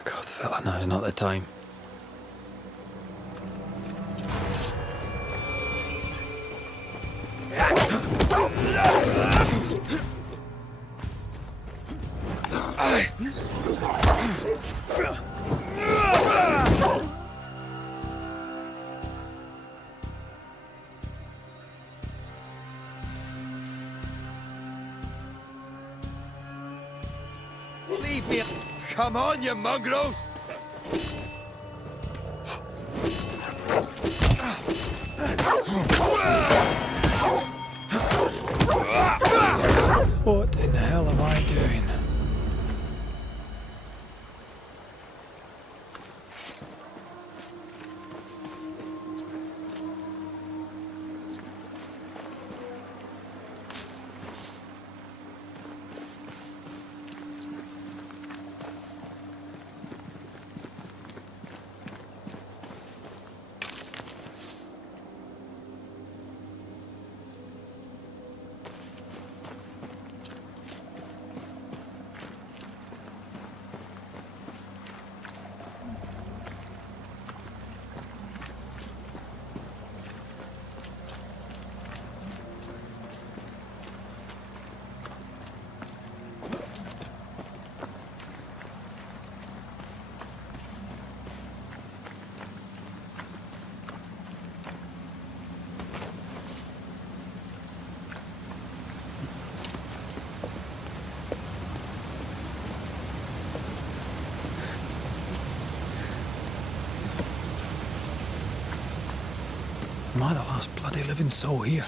God, fella, now's not the time. Leave me. Come on, you mongrels! What in the hell am I doing? Am I the last bloody living soul here?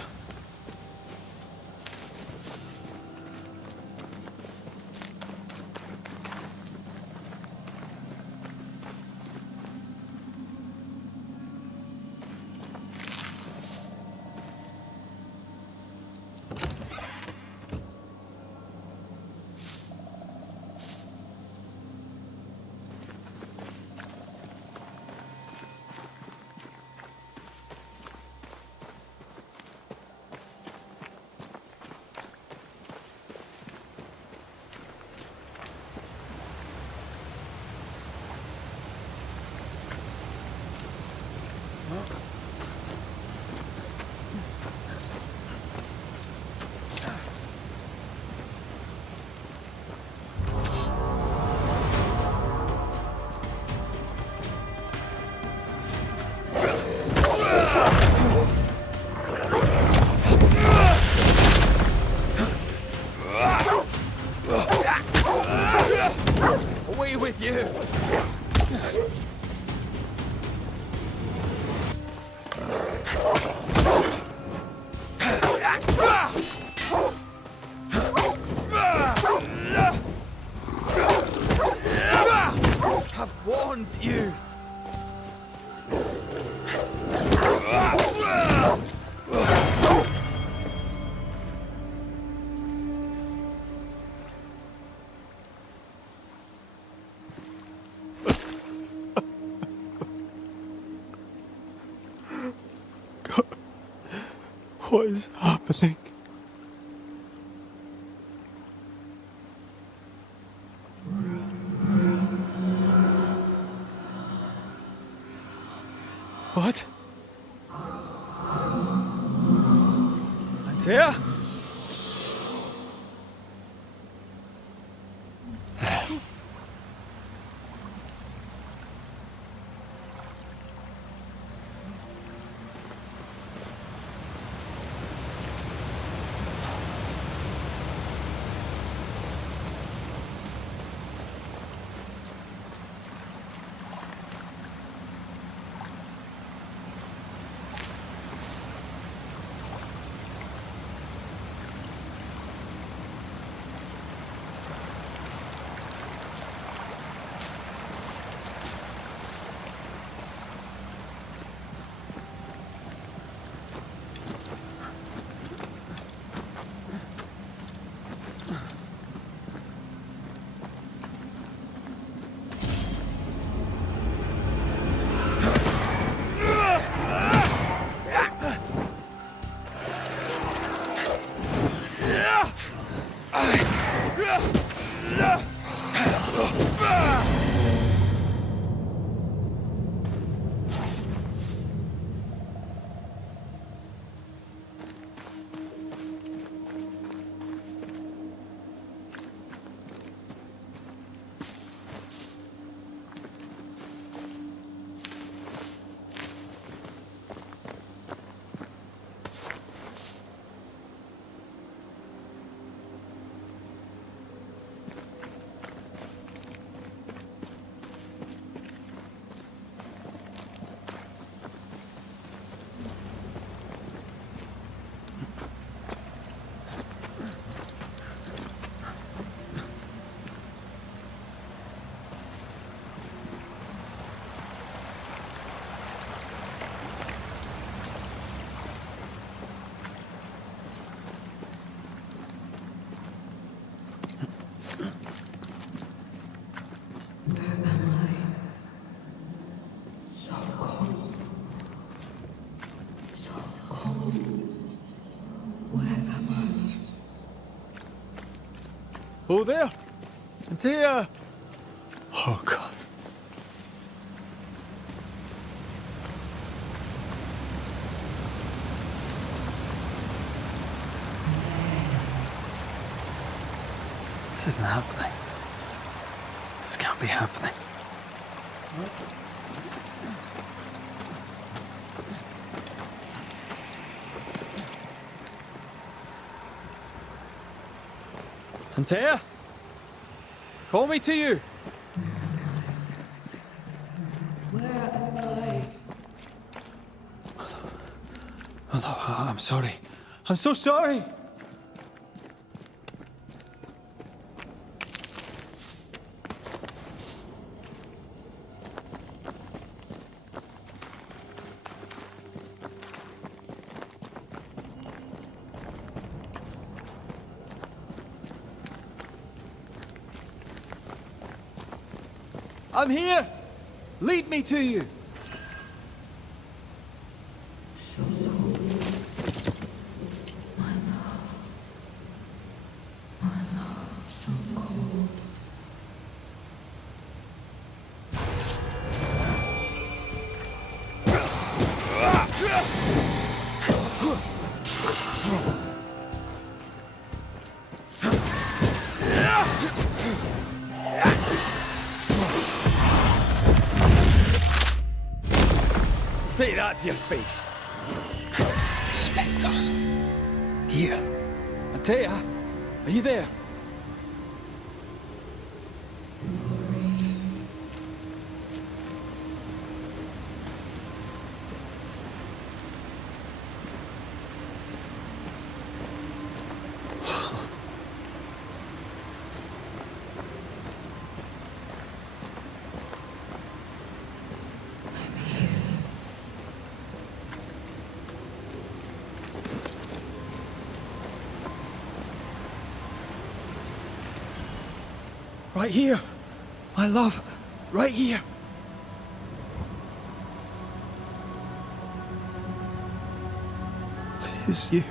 What is happening? What? Antea? Oh, there! Antea! Oh, God. This isn't happening. This can't be happening. Antea? Call me to you! Where am I? Oh, no, I'm sorry. I'm so sorry! I'm here! Lead me to you! Say that to your face. Spectres. Here. Antea, are you there? Right here, my love, right here. is you.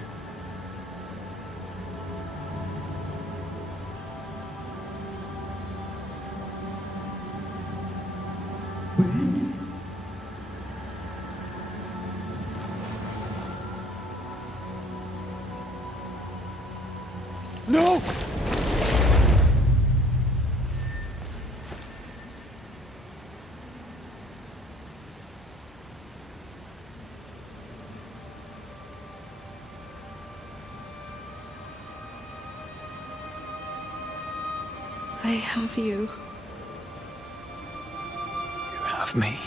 No! I have you. You have me.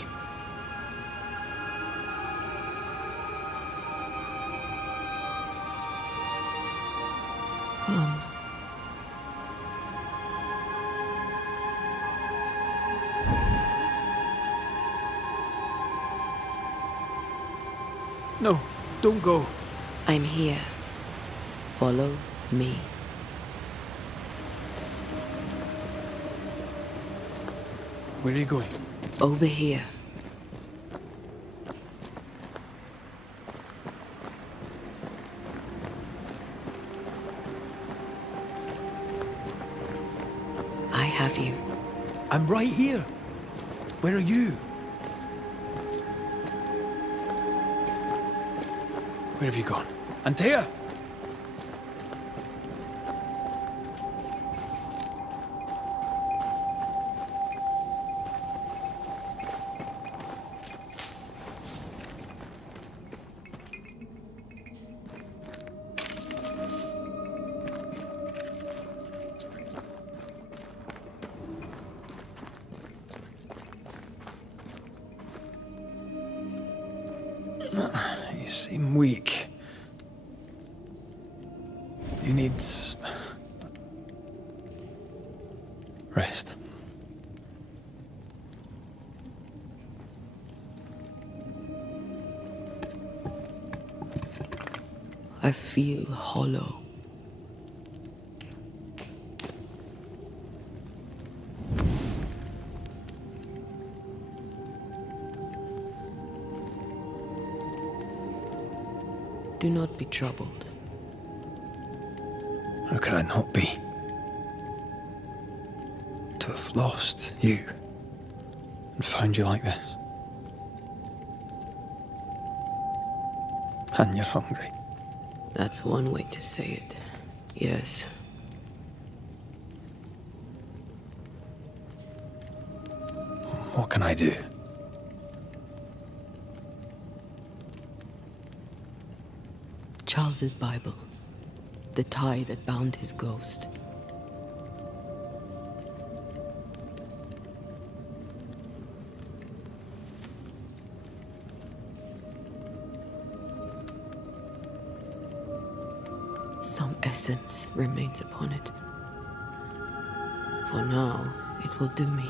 No, don't go. I'm here. Follow me. Where are you going? Over here. I have you. I'm right here. Where are you? Where have you gone? Antea! You seem weak. You need rest. I feel hollow. Do not be troubled. How could I not be? To have lost you and found you like this. And you're hungry. That's one way to say it. Yes. What can I do? Charles's Bible. The tie that bound his ghost. Some essence remains upon it. For now, it will do me.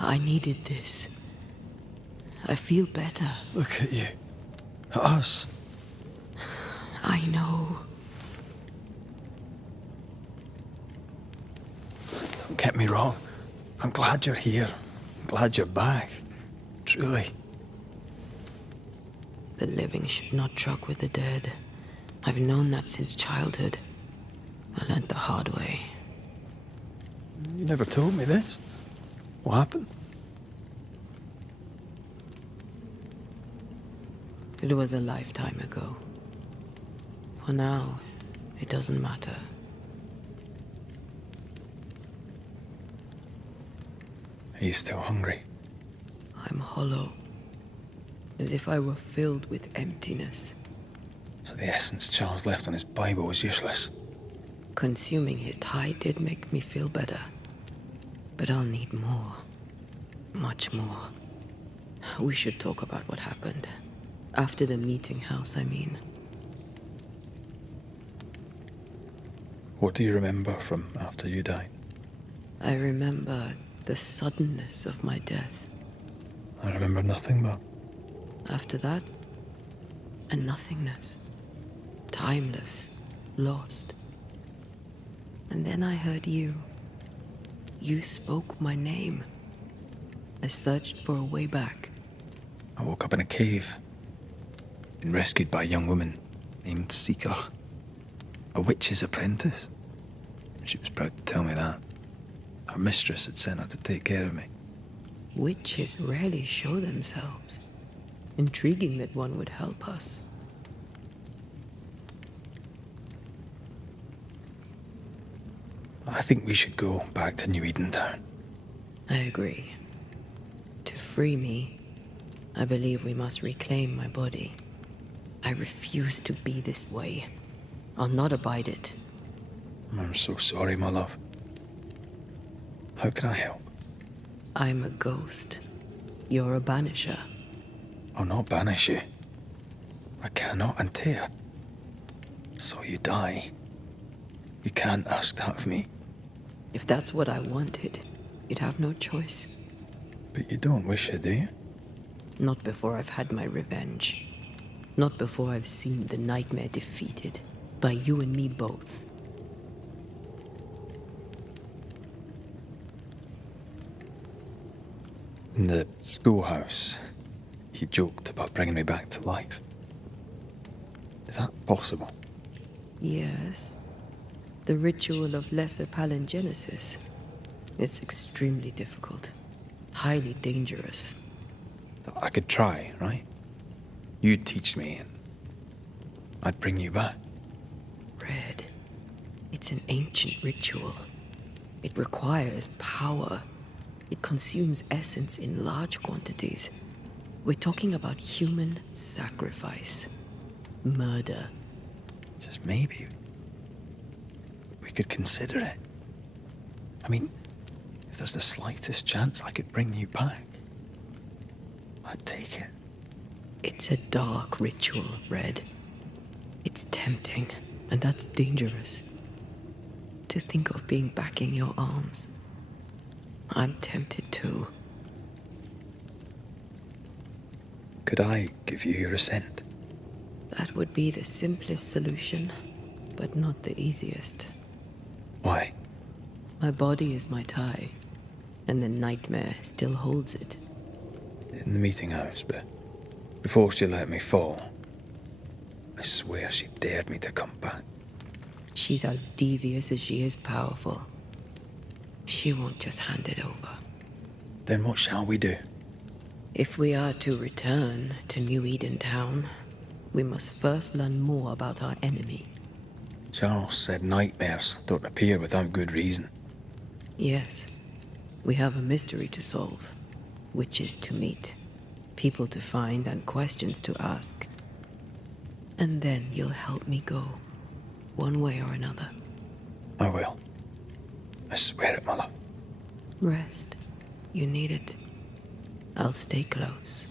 I needed this. I feel better. Look at you. At us. I know. Don't get me wrong. I'm glad you're here. I'm glad you're back. Truly. The living should not truck with the dead. I've known that since childhood. I learned the hard way. You never told me this. What happened? It was a lifetime ago. For now, it doesn't matter. Are you still hungry? I'm hollow. As if I were filled with emptiness. So the essence Charles left on his Bible was useless. Consuming his tie did make me feel better. But I'll need more. Much more. We should talk about what happened. After the meeting house, I mean. What do you remember from after you died? I remember the suddenness of my death. I remember nothing but... After that, a nothingness. Timeless, lost. And then I heard you. You spoke my name. I searched for a way back. I woke up in a cave. Been rescued by a young woman named Seeker. A witch's apprentice. She was proud to tell me that. Her mistress had sent her to take care of me. Witches rarely show themselves. Intriguing that one would help us. I think we should go back to New Eden Town. I agree. To free me, I believe we must reclaim my body. I refuse to be this way. I'll not abide it. I'm so sorry, my love. How can I help? I'm a ghost. You're a banisher. I'll not banish you. I cannot Antea. So you die. You can't ask that of me. If that's what I wanted, you'd have no choice. But you don't wish it, do you? Not before I've had my revenge. Not before I've seen the nightmare defeated. By you and me both. In the schoolhouse, he joked about bringing me back to life. Is that possible? Yes. The ritual of lesser palingenesis. It's extremely difficult. Highly dangerous. I could try, right? You'd teach me and I'd bring you back. Red. It's an ancient ritual. It requires power. It consumes essence in large quantities. We're talking about human sacrifice. Murder. Just maybe we could consider it. I mean, if there's the slightest chance I could bring you back, I'd take it. It's a dark ritual, Red. It's tempting, and that's dangerous. To think of being back in your arms. I'm tempted too. Could I give you your assent? That would be the simplest solution, but not the easiest. Why? My body is my tie, and the nightmare still holds it. In the meeting house, but before she let me fall, I swear she dared me to come back. She's as devious as she is powerful. She won't just hand it over. Then what shall we do? If we are to return to New Eden Town, we must first learn more about our enemy. Charles said nightmares don't appear without good reason. Yes, we have a mystery to solve, witches to meet, people to find, and questions to ask. And then you'll help me go, one way or another. I will. I swear it, my love. Rest. You need it. I'll stay close.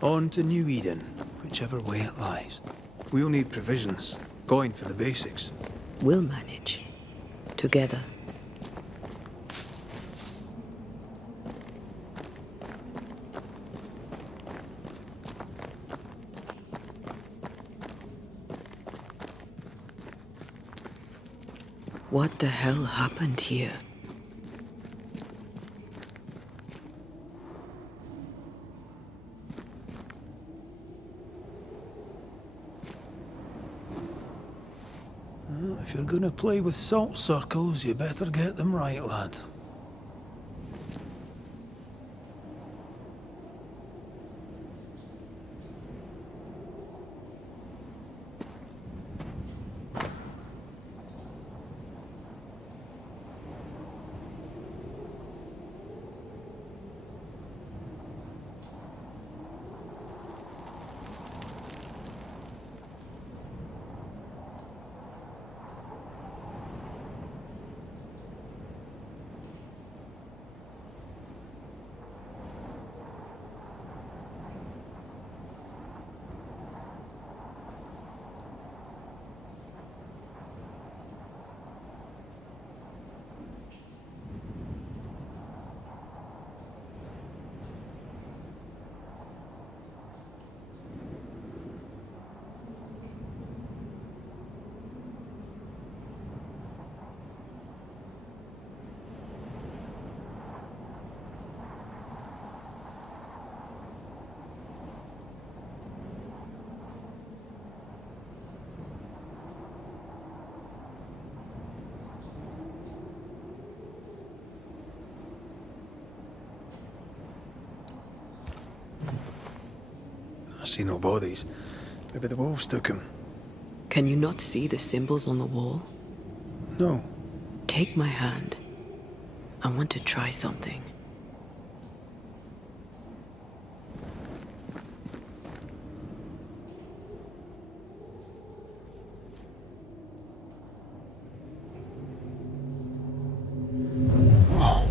On to New Eden, whichever way it lies. We'll need provisions, going for the basics. We'll manage. Together. What the hell happened here? If you're gonna play with salt circles, you better get them right, lad. I see no bodies. Maybe the wolves took him. Can you not see the symbols on the wall? No. Take my hand. I want to try something. Whoa.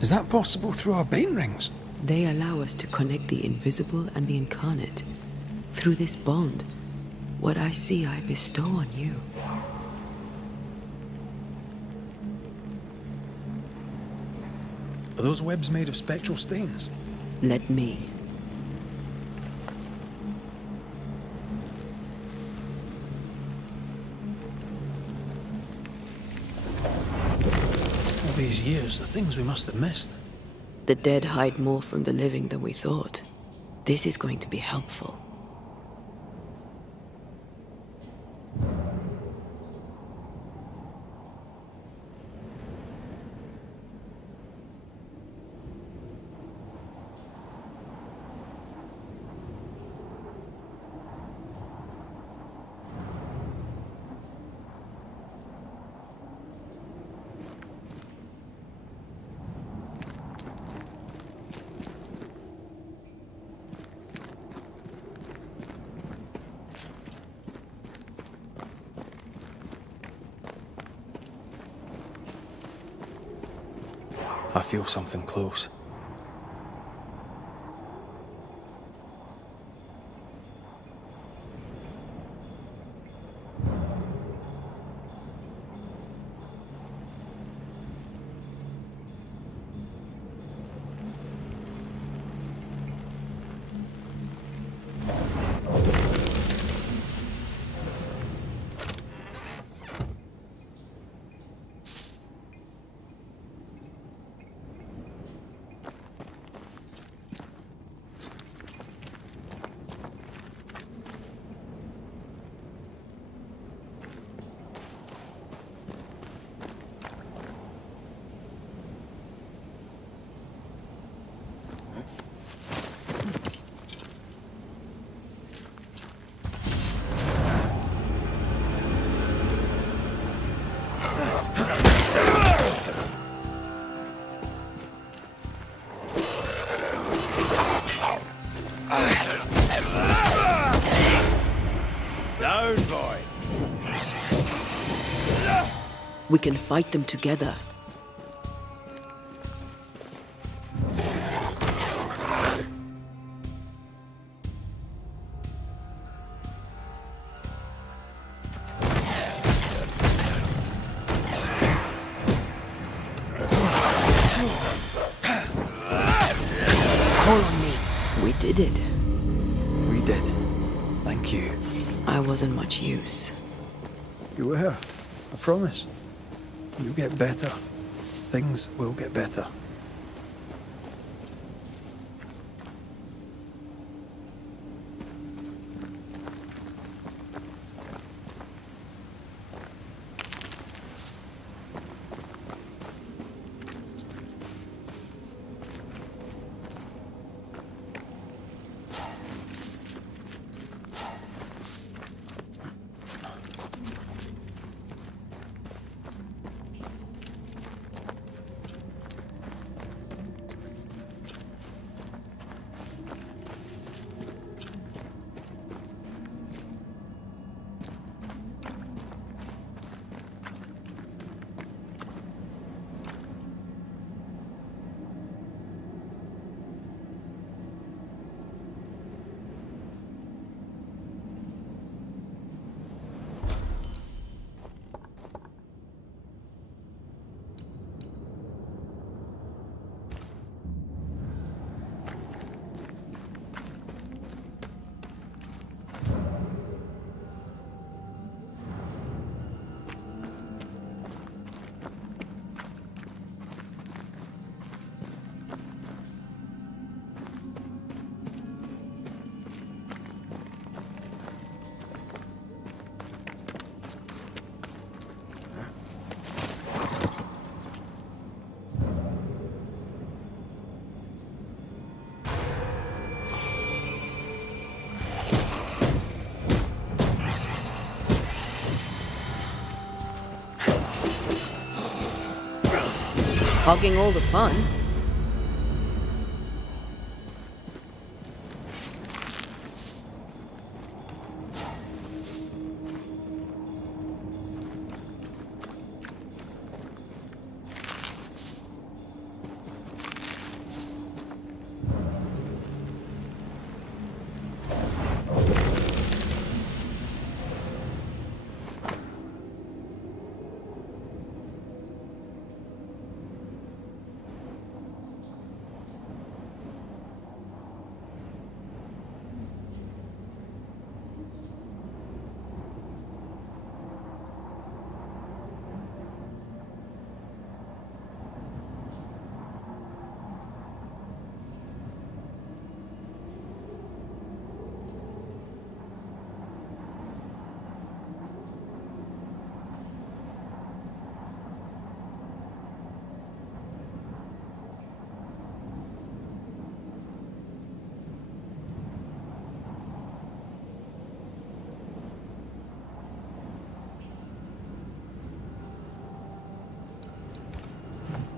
Is that possible through our bane rings? They allow us to connect the invisible and the incarnate. Through this bond, what I see I bestow on you. Are those webs made of spectral stains? Let me. All these years, the things we must have missed. The dead hide more from the living than we thought. This is going to be helpful. I feel something close. Down, boy. We can fight them together. did it. We did. Thank you. I wasn't much use. You were. I promise. You'll get better. Things will get better. Hogging all the fun.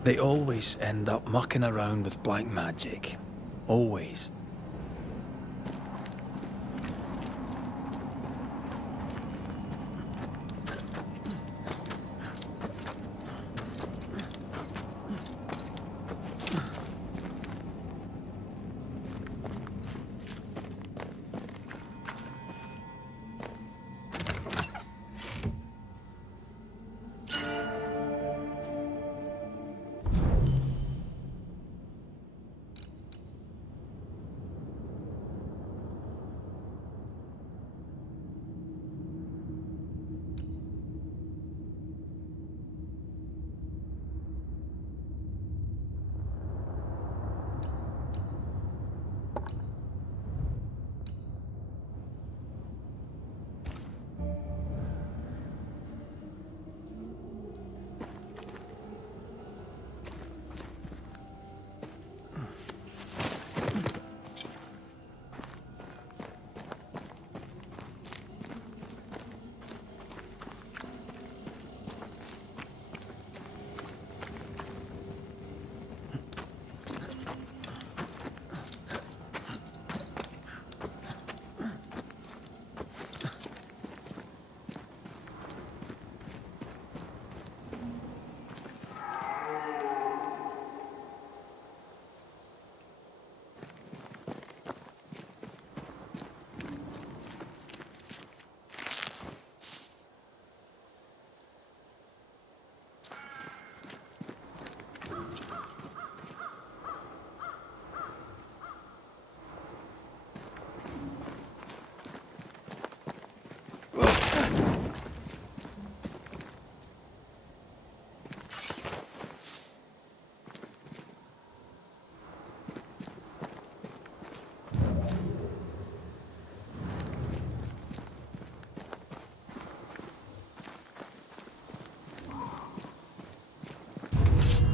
They always end up mucking around with black magic. Always.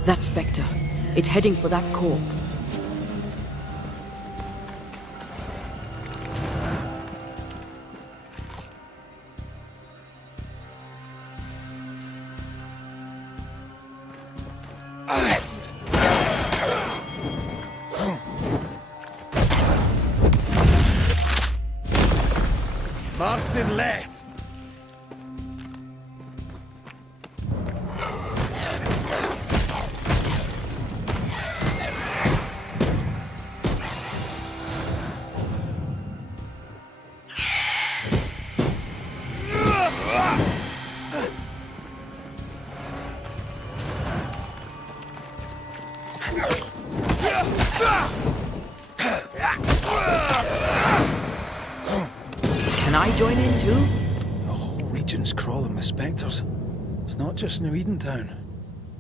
That spectre. It's heading for that corpse. Marcin left! Can I join in too? The whole region's crawling with spectres. It's not just New Edentown.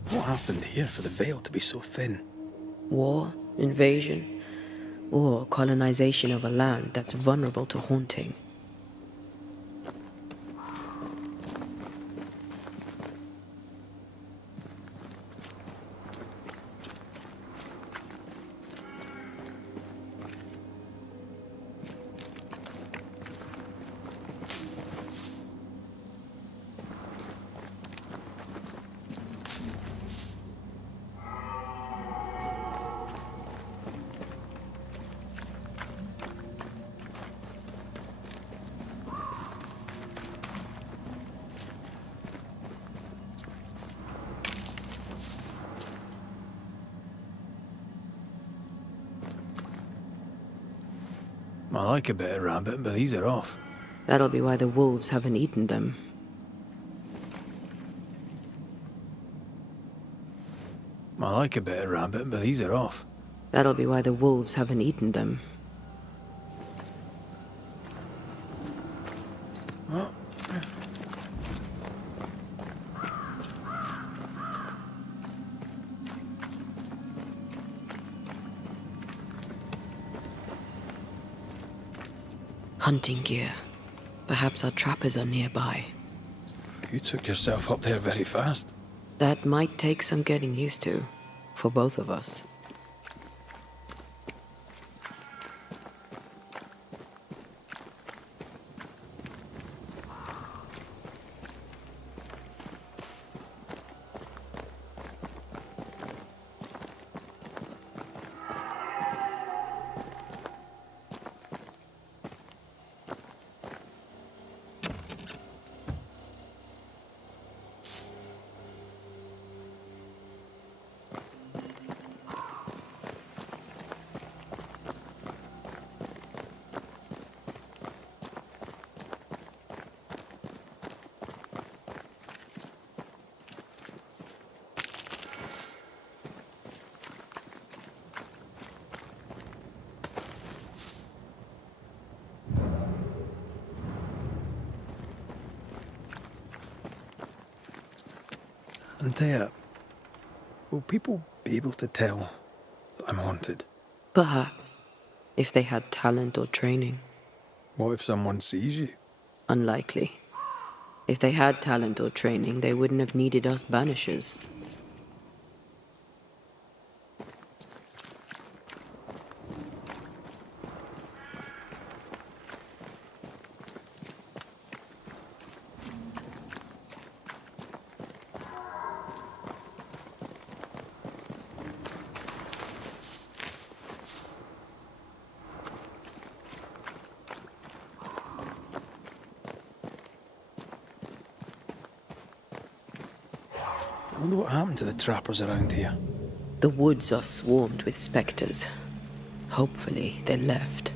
What happened here for the veil to be so thin? War, invasion, or colonization of a land that's vulnerable to haunting. I like a bit of rabbit, but these are off. That'll be why the wolves haven't eaten them. I like a bit of rabbit, but these are off. That'll be why the wolves haven't eaten them. Oh. Hunting gear. Perhaps our trappers are nearby. You took yourself up there very fast. That might take some getting used to, for both of us. And will people be able to tell that I'm haunted? Perhaps, if they had talent or training. What if someone sees you? Unlikely. If they had talent or training, they wouldn't have needed us Banishers. I wonder what happened to the trappers around here. The woods are swarmed with spectres. Hopefully, they left.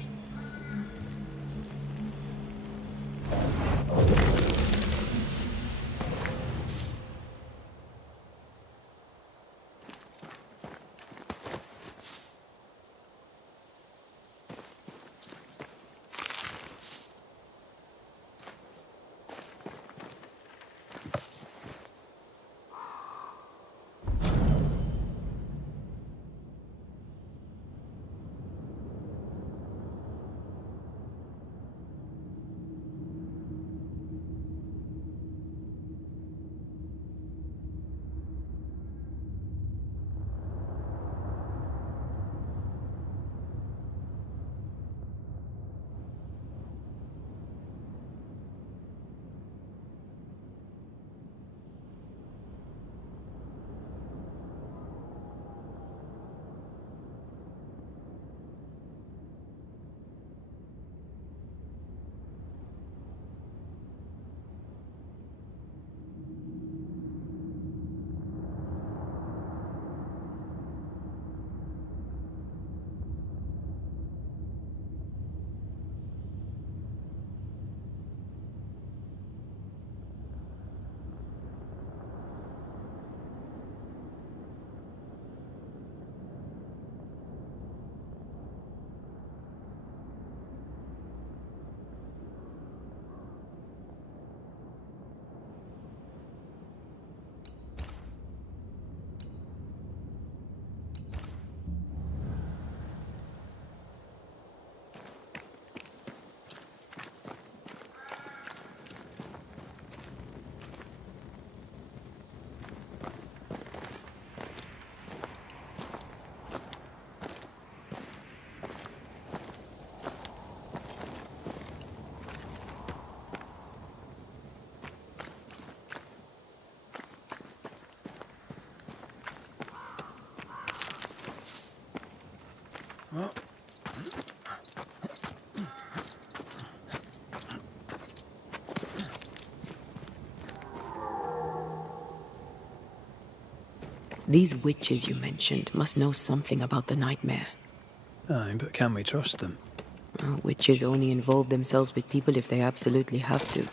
These witches you mentioned must know something about the nightmare. Aye, but can we trust them? Witches only involve themselves with people if they absolutely have to.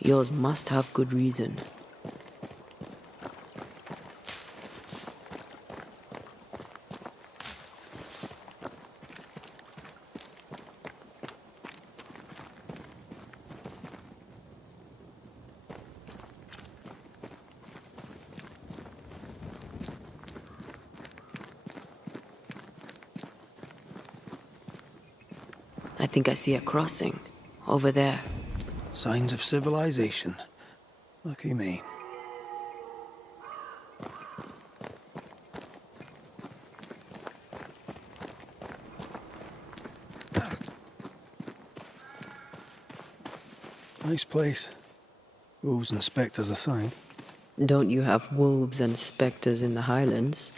Yours must have good reason. I think I see a crossing. Over there. Signs of civilization. Lucky me. Nice place. Wolves and spectres aside. Don't you have wolves and spectres in the Highlands?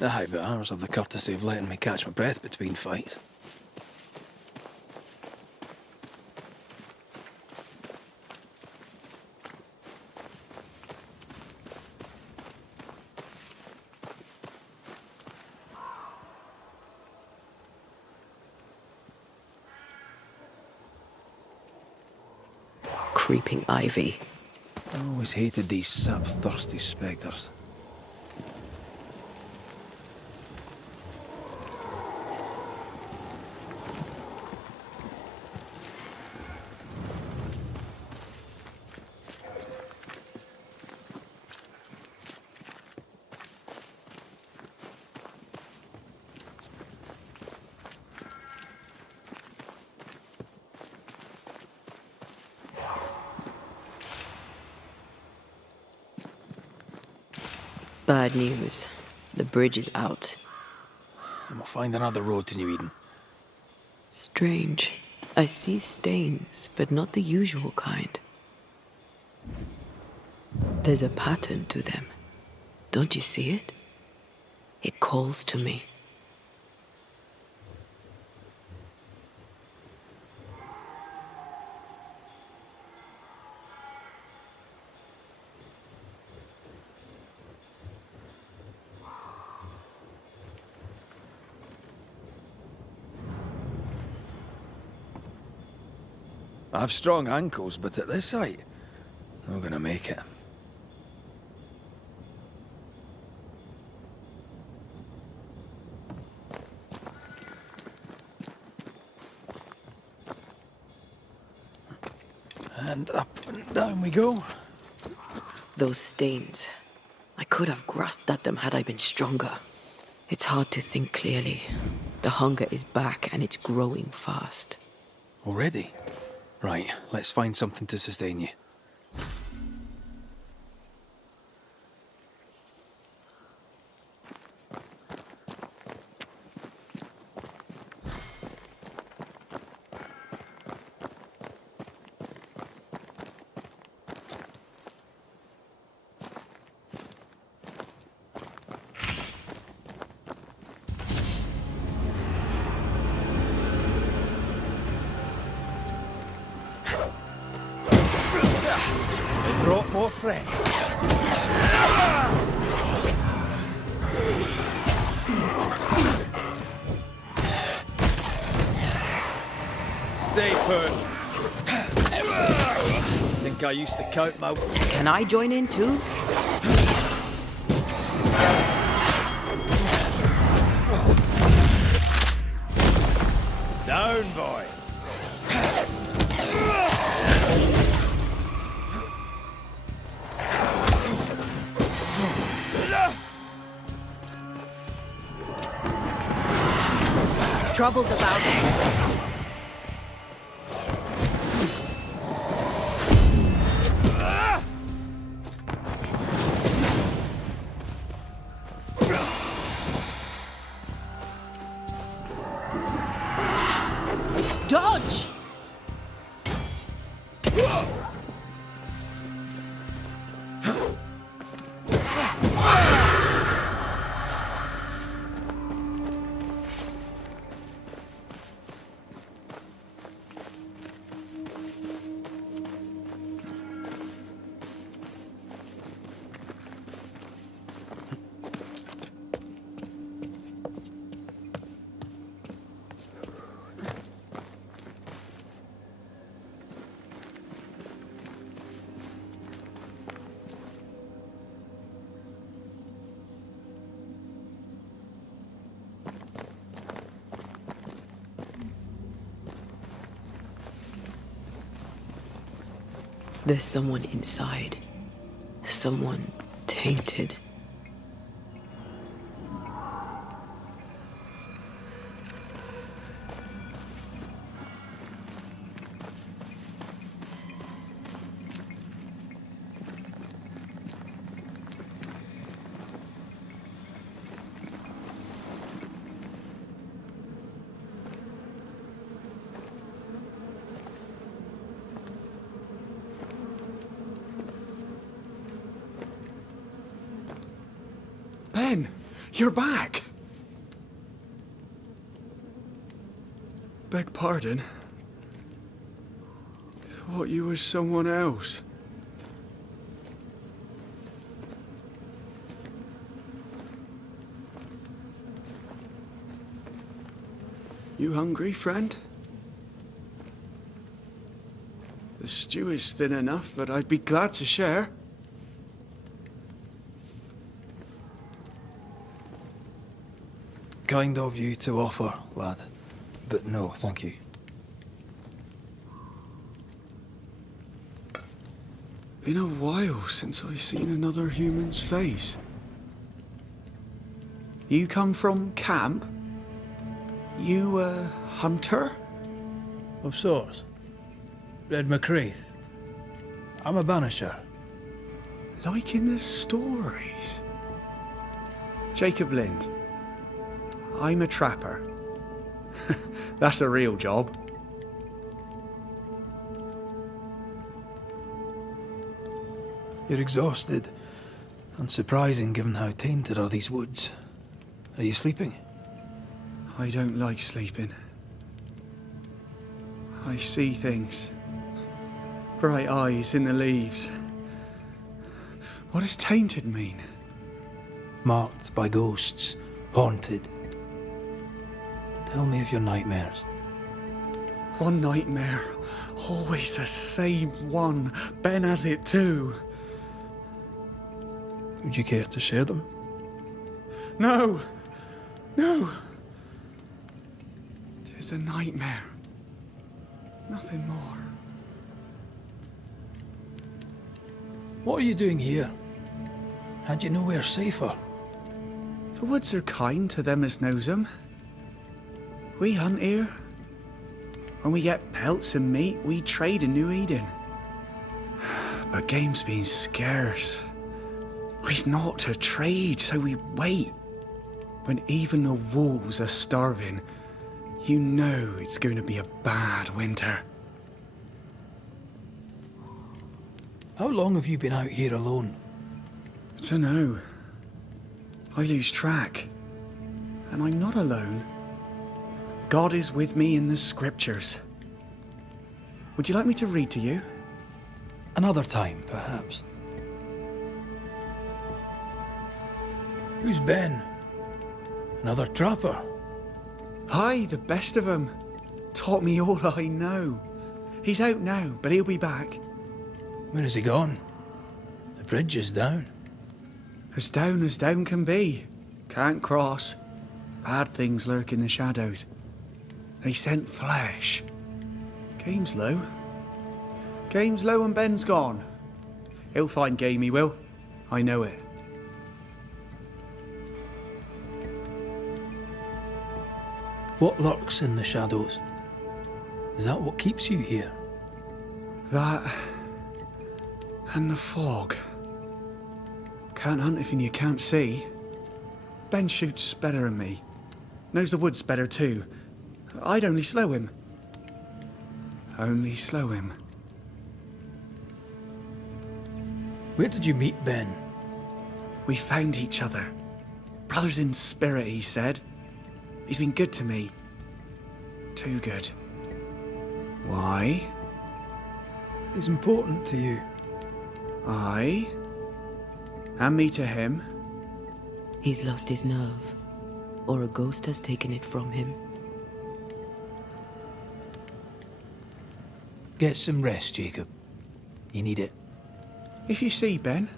Aye, but ours have the courtesy of letting me catch my breath between fights. Creeping ivy. I always hated these sap-thirsty spectres. Bad news. The bridge is out. And we'll find another road to New Eden. Strange. I see stains, but not the usual kind. There's a pattern to them. Don't you see it? It calls to me. I have strong ankles, but at this height, not gonna make it. And up and down we go. Those stains. I could have grasped at them had I been stronger. It's hard to think clearly. The hunger is back and it's growing fast. Already? Right, let's find something to sustain you. Brought more friends. Stay put. Think I used to count my... Can I join in too? Down, boy. Trouble's about. Dodge! There's someone inside. Someone tainted. Ben, you're back. Beg pardon. Thought you was someone else. You hungry, friend? The stew is thin enough, but I'd be glad to share. Kind of you to offer, lad. But no, thank you. Been a while since I seen another human's face. You come from camp? You a hunter? Of sorts. Red McCraith. I'm a banisher. Like in the stories. Jacob Lind. I'm a trapper. That's a real job. You're exhausted. Unsurprising given how tainted are these woods. Are you sleeping? I don't like sleeping. I see things. Bright eyes in the leaves. What does tainted mean? Marked by ghosts. Haunted. Tell me of your nightmares. One nightmare. Always the same one. Ben has it too. Would you care to share them? No! No! 'Tis a nightmare. Nothing more. What are you doing here? Had you nowhere safer? The woods are kind to them as knows 'em. We hunt here. When we get pelts and meat, we trade in New Eden. But game's been scarce. We've naught to trade, so we wait. When even the wolves are starving, you know it's going to be a bad winter. How long have you been out here alone? Dunno. I lose track. And I'm not alone. God is with me in the scriptures. Would you like me to read to you? Another time, perhaps. Who's Ben? Another trapper? Aye, the best of 'em. Taught me all I know. He's out now, but he'll be back. Where has he gone? The bridge is down. As down can be. Can't cross. Bad things lurk in the shadows. They scent flesh. Game's low. Game's low and Ben's gone. He'll find game, he will. I know it. What lurks in the shadows? Is that what keeps you here? That and the fog. Can't hunt if you can't see. Ben shoots better than me. Knows the woods better too. I'd only slow him. Only slow him. Where did you meet Ben? We found each other. Brothers in spirit, he said. He's been good to me. Too good. Why? He's important to you. Aye. And me to him. He's lost his nerve, or a ghost has taken it from him. Get some rest, Jacob. You need it. If you see Ben,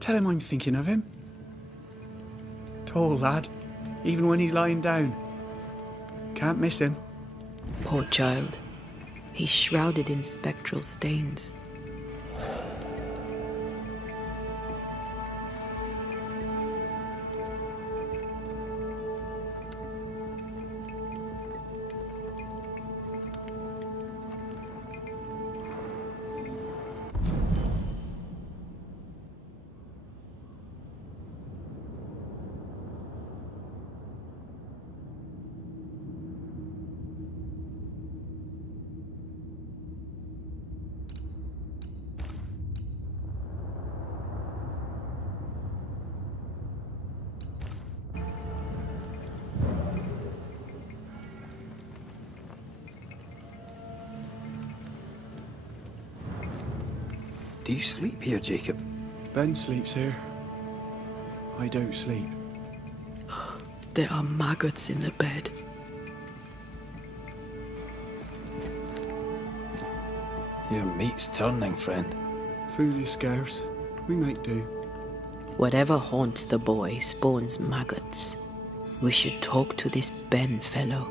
tell him I'm thinking of him. Tall lad, even when he's lying down. Can't miss him. Poor child. He's shrouded in spectral stains. You sleep here, Jacob. Ben sleeps here. I don't sleep. There are maggots in the bed. Your meat's turning, friend. Food is scarce. We make do. Whatever haunts the boy spawns maggots. We should talk to this Ben fellow.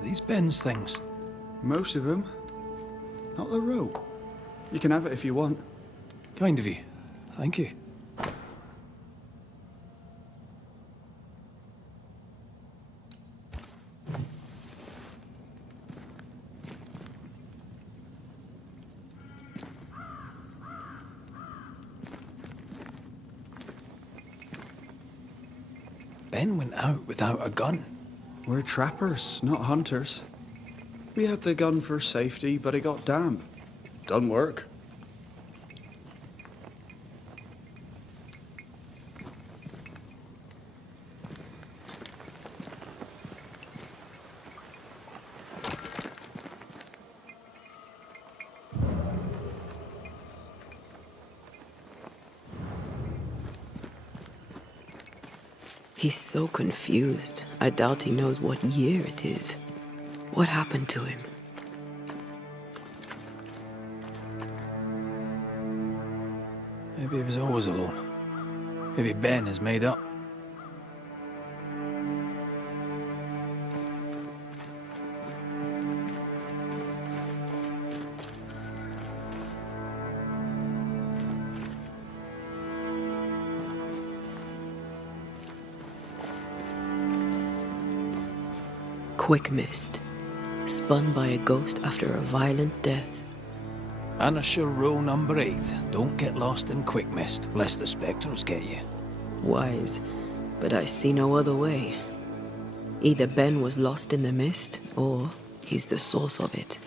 These Ben's things. Most of them. Not the rope. You can have it if you want. Kind of you. Thank you. Ben went out without a gun. We're trappers, not hunters. We had the gun for safety, but it got damp. Doesn't work. He's so confused. I doubt he knows what year it is. What happened to him? Maybe he was always alone. Maybe Ben is made up. Quick mist. Spun by a ghost after a violent death. Banisher rule number 8. Don't get lost in quick mist, lest the spectres get you. Wise, but I see no other way. Either Ben was lost in the mist, or he's the source of it.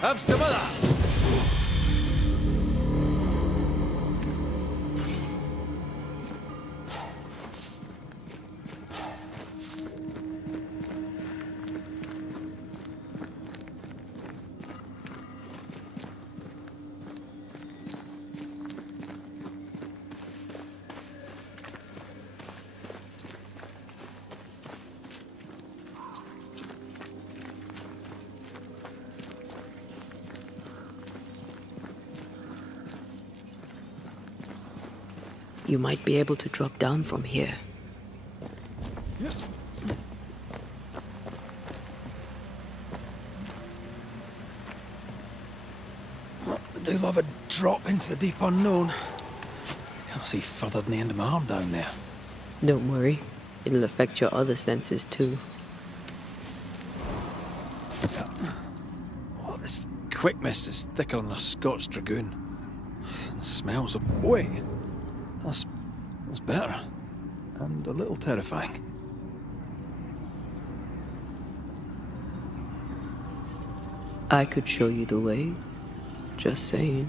Have some of that! You might be able to drop down from here. Well, I do love a drop into the deep unknown. Can't see further than the end of my arm down there. Don't worry. It'll affect your other senses too. Oh, this quick mist is thicker than a Scotch dragoon. It smells of... Wait! That's Feels better. And a little terrifying. I could show you the way. Just saying.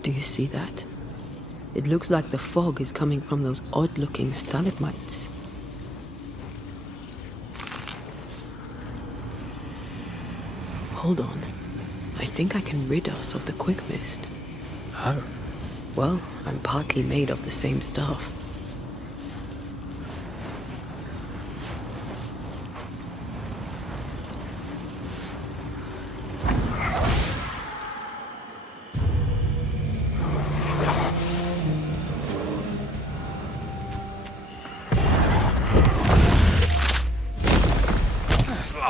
Do you see that? It looks like the fog is coming from those odd-looking stalagmites. Hold on. I think I can rid us of the quick mist. How? Well, I'm partly made of the same stuff.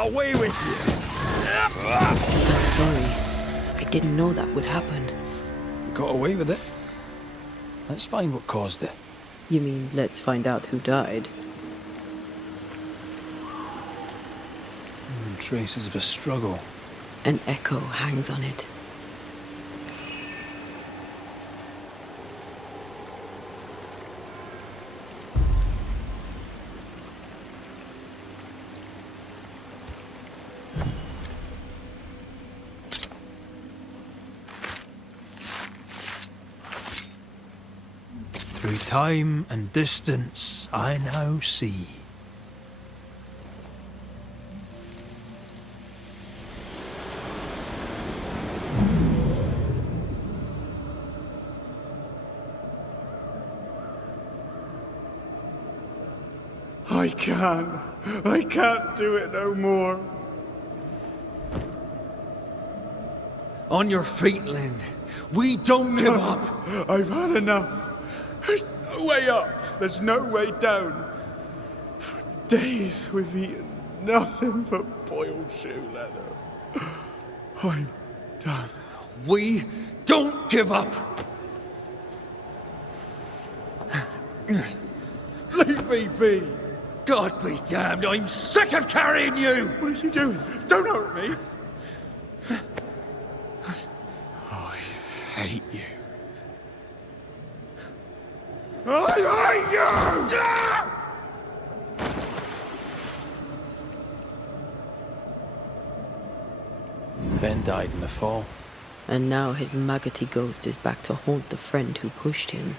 Away with you! I'm sorry. I didn't know that would happen. Got away with it. Let's find what caused it. You mean, let's find out who died? Traces of a struggle. An echo hangs on it. Through time and distance, I now see. I can't do it no more. On your feet, Lind. We don't give up. I've had enough. There's no way up. There's no way down. For days we've eaten nothing but boiled shoe leather. I'm done. We don't give up! Leave me be! God be damned, I'm sick of carrying you! What are you doing? Don't hurt me! I hate you. I hate you! Ben died in the fall. And now his maggoty ghost is back to haunt the friend who pushed him.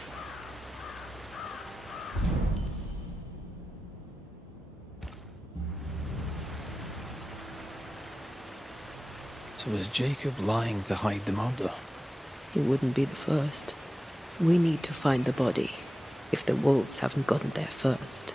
So was Jacob lying to hide the murder? He wouldn't be the first. We need to find the body, if the wolves haven't gotten there first.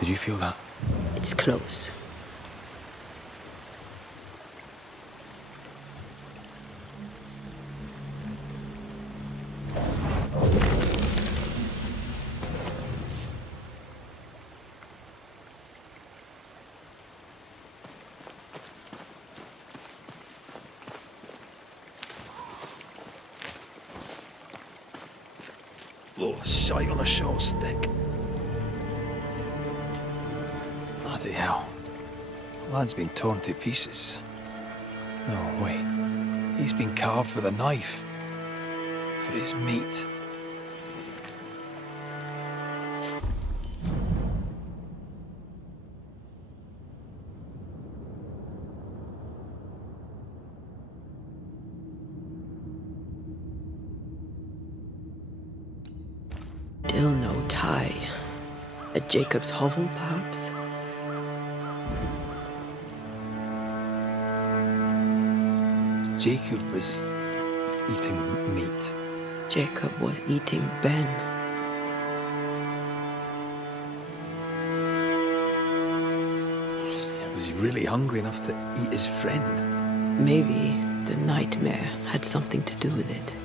Did you feel that? It's close. Oh, shite on a short stick. Bloody hell. Lad's been torn to pieces. No, wait. He's been carved with a knife. For his meat. Still no tie. At Jacob's hovel, perhaps? Jacob was eating meat. Jacob was eating Ben. Was he really hungry enough to eat his friend? Maybe the nightmare had something to do with it.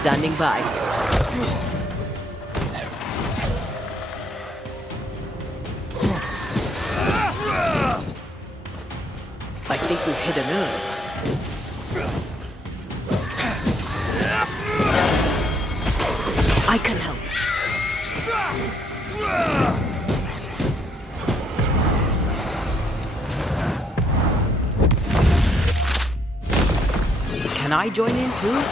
Standing by. I think we've hit a nerve. I can help. Can I join in too?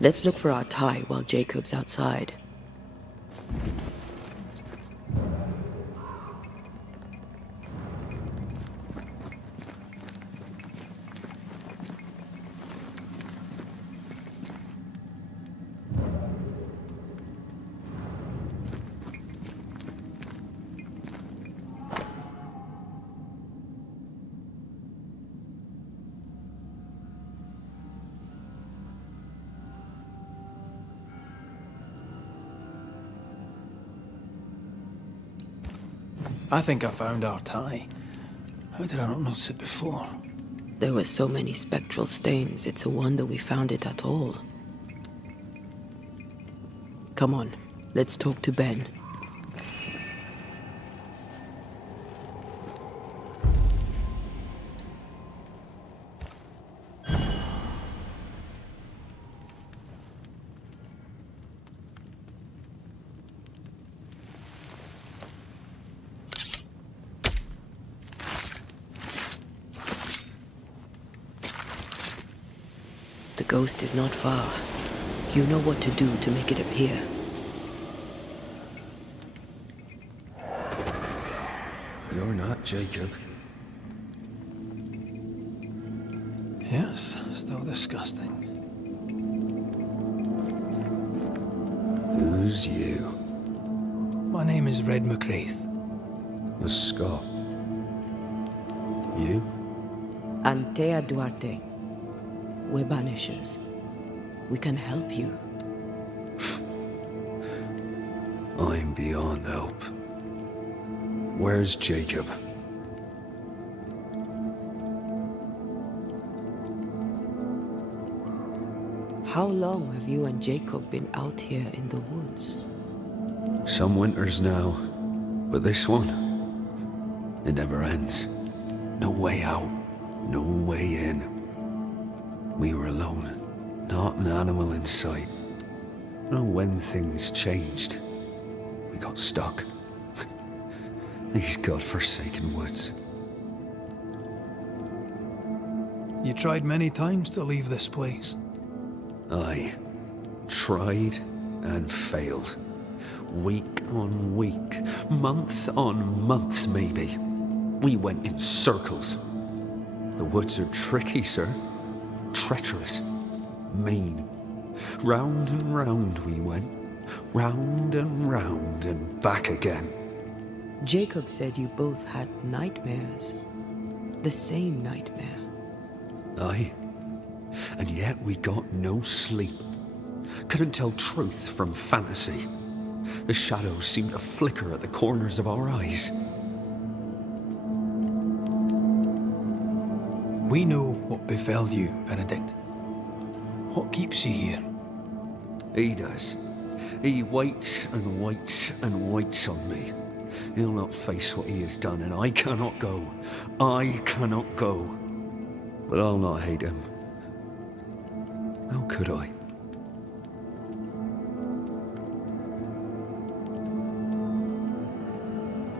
Let's look for our tie while Jacob's outside. I think I found our tie. How did I not notice it before? There were so many spectral stains, it's a wonder we found it at all. Come on, let's talk to Ben. The ghost is not far. You know what to do to make it appear. You're not Jacob. Yes, still disgusting. Who's you? My name is Red McGrath. A Scot. You? Antea Duarte. We're Banishers. We can help you. I'm beyond help. Where's Jacob? How long have you and Jacob been out here in the woods? Some winters now, but this one, it never ends. No way out, no way in. We were alone, not an animal in sight. I don't know when things changed. We got stuck. These godforsaken woods. You tried many times to leave this place. I tried and failed. Week on week, month on month maybe. We went in circles. The woods are tricky, sir. Treacherous, mean, Round and round we went, round and back again. Jacob said you both had nightmares. The same nightmare. Aye. And yet we got no sleep. Couldn't tell truth from fantasy. The shadows seemed to flicker at the corners of our eyes. We know what befell you, Benedict. What keeps you here? He does. He waits and waits and waits on me. He'll not face what he has done, and I cannot go. I cannot go. But I'll not hate him. How could I?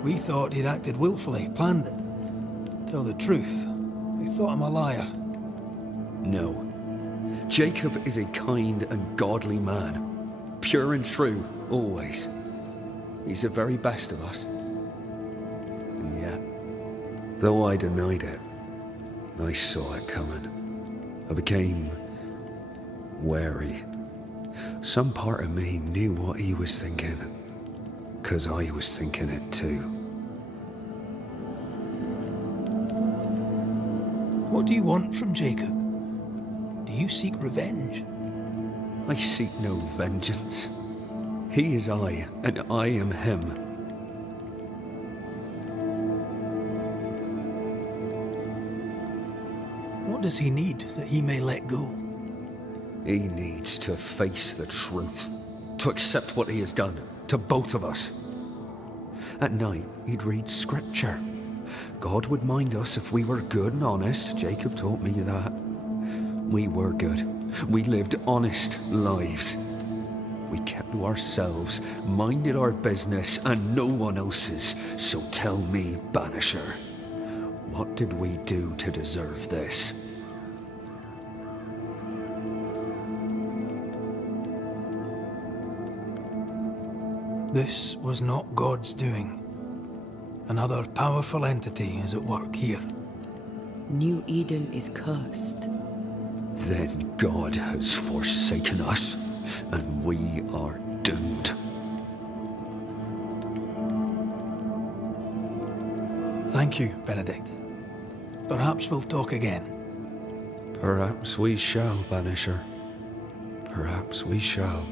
We thought he'd acted willfully, planned it. Tell the truth, we thought him a liar. No. Jacob is a kind and godly man. Pure and true, always. He's the very best of us. And yet, though I denied it, I saw it coming. I became wary. Some part of me knew what he was thinking, 'cause I was thinking it too. What do you want from Jacob? Do you seek revenge? I seek no vengeance. He is I, and I am him. What does he need that he may let go? He needs to face the truth, to accept what he has done to both of us. At night, he'd read scripture. God would mind us if we were good and honest. Jacob taught me that. We were good. We lived honest lives. We kept to ourselves, minded our business and no one else's. So tell me, Banisher, what did we do to deserve this? This was not God's doing. Another powerful entity is at work here. New Eden is cursed. Then God has forsaken us, and we are doomed. Thank you, Benedict. Perhaps we'll talk again. Perhaps we shall, Banisher. Perhaps we shall.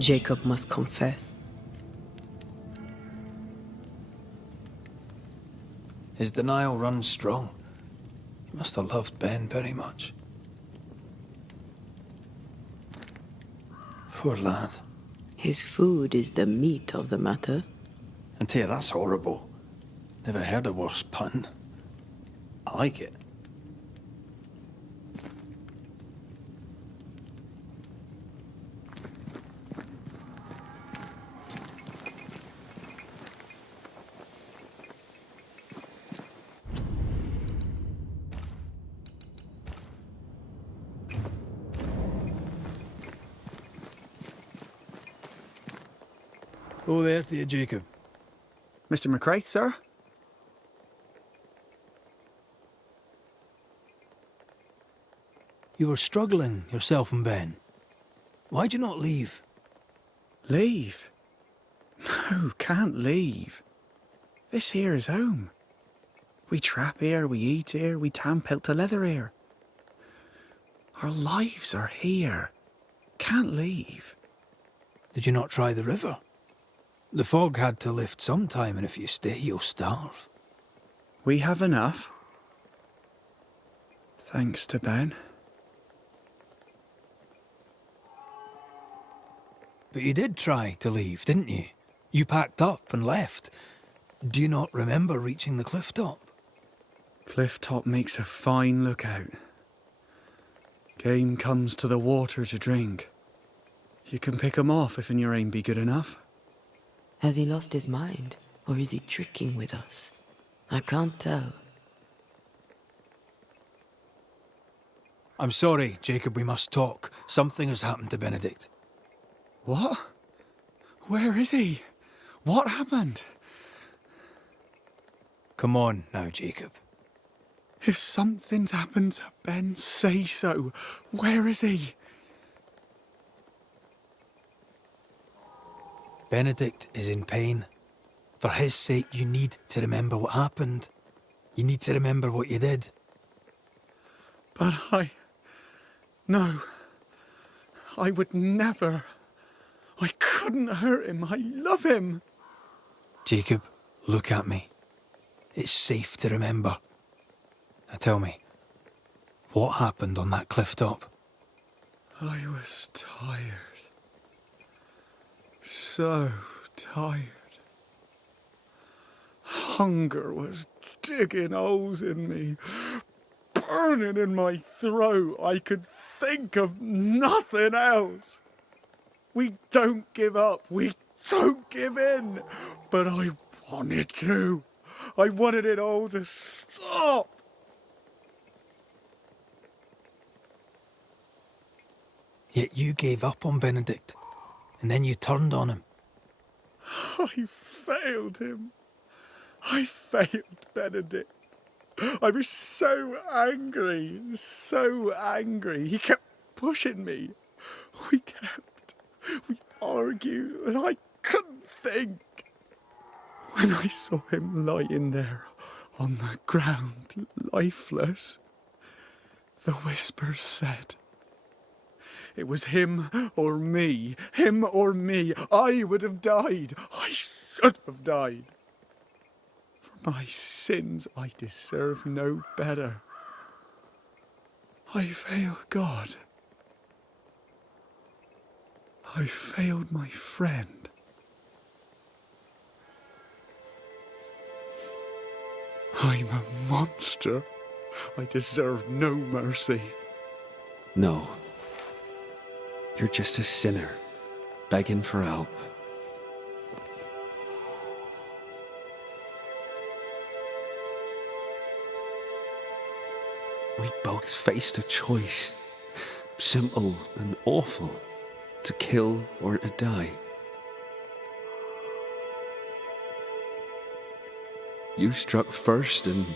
Jacob must confess. His denial runs strong. He must have loved Ben very much. Poor lad. His food is the meat of the matter. And tell you, that's horrible. Never heard a worse pun. I like it. Oh, there to you, Jacob. Mr. McCraith, sir? You were struggling, yourself and Ben. Why'd you not leave? Leave? No, can't leave. This here is home. We trap here, we eat here, we tan pelt to leather here. Our lives are here. Can't leave. Did you not try the river? The fog had to lift sometime, and if you stay, you'll starve. We have enough. Thanks to Ben. But you did try to leave, didn't you? You packed up and left. Do you not remember reaching the cliff top? Cliff top makes a fine lookout. Game comes to the water to drink. You can pick 'em off if your aim be good enough. Has he lost his mind, or is he tricking with us? I can't tell. I'm sorry, Jacob, we must talk. Something has happened to Benedict. What? Where is he? What happened? Come on now, Jacob. If something's happened to Ben, say so. Where is he? Benedict is in pain. For his sake, you need to remember what happened. You need to remember what you did. But No. I would never. I couldn't hurt him. I love him. Jacob, look at me. It's safe to remember. Now tell me, what happened on that cliff top? I was tired. So tired. Hunger was digging holes in me, burning in my throat. I could think of nothing else. We don't give up. We don't give in. But I wanted to. I wanted it all to stop. Yet you gave up on Benedict, and then you turned on him. I failed him. I failed Benedict. I was so angry, so angry. He kept pushing me. We argued, and I couldn't think. When I saw him lying there on the ground, lifeless, the whispers said, it was him or me, him or me. I would have died. I should have died. For my sins, I deserve no better. I failed God. I failed my friend. I'm a monster. I deserve no mercy. No. You're just a sinner, begging for help. We both faced a choice, simple and awful, to kill or to die. You struck first, and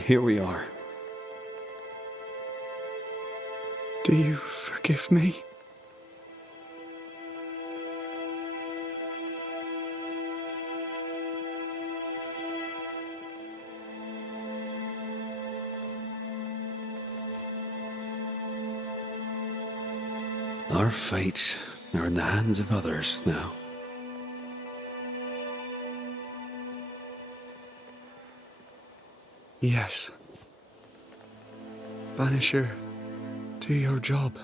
here we are. Do you forgive me? Our fate are in the hands of others now. Yes. Banisher, do your job.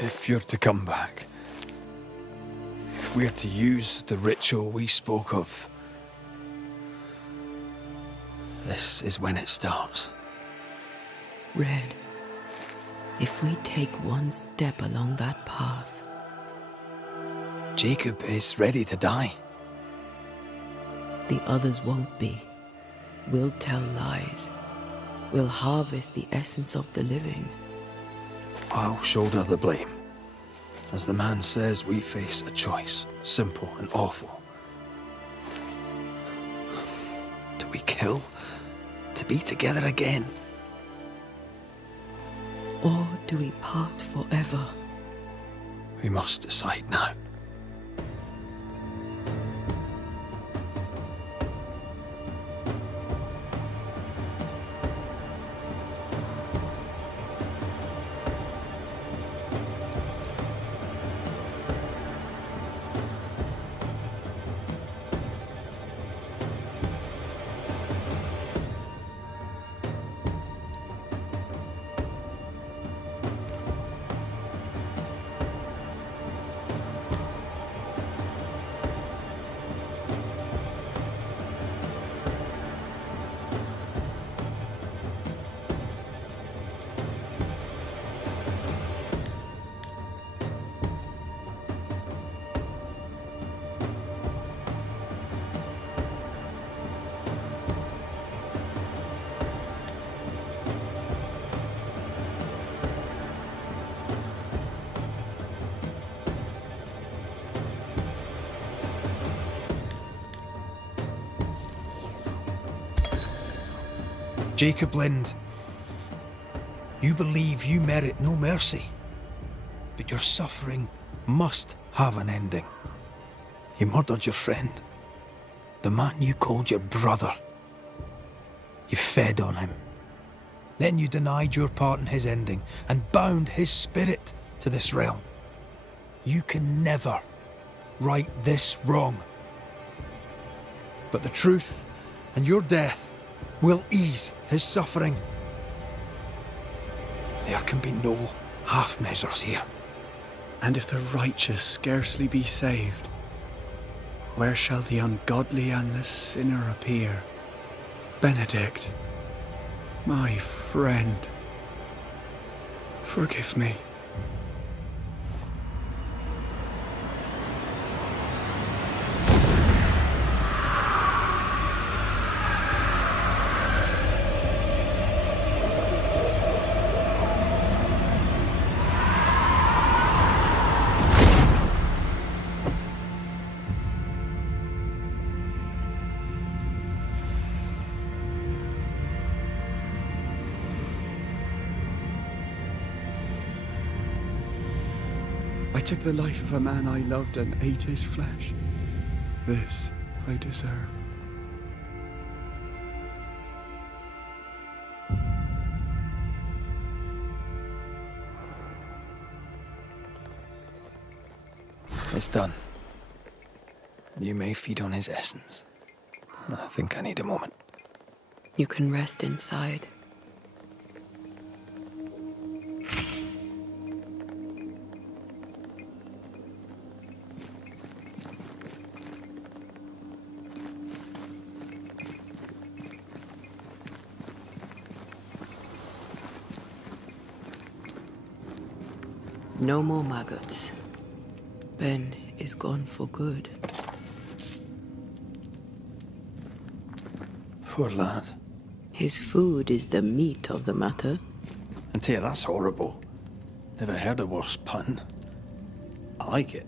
If you're to come back, if we're to use the ritual we spoke of, this is when it starts. Red, if we take one step along that path... Jacob is ready to die. The others won't be. We'll tell lies. We'll harvest the essence of the living. I'll shoulder the blame. As the man says, we face a choice, simple and awful. Do we kill to be together again? Or do we part forever? We must decide now. Jacob Lind, you believe you merit no mercy, but your suffering must have an ending. You murdered your friend, the man you called your brother. You fed on him. Then you denied your part in his ending and bound his spirit to this realm. You can never right this wrong. But the truth and your death will ease his suffering. There can be no half measures here. And if the righteous scarcely be saved, where shall the ungodly and the sinner appear? Benedict, my friend, forgive me. I took the life of a man I loved and ate his flesh. This I deserve. It's done. You may feed on his essence. I think I need a moment. You can rest inside. No more maggots. Ben is gone for good. Poor lad. His food is the meat of the matter. And tell you, that's horrible. Never heard a worse pun. I like it.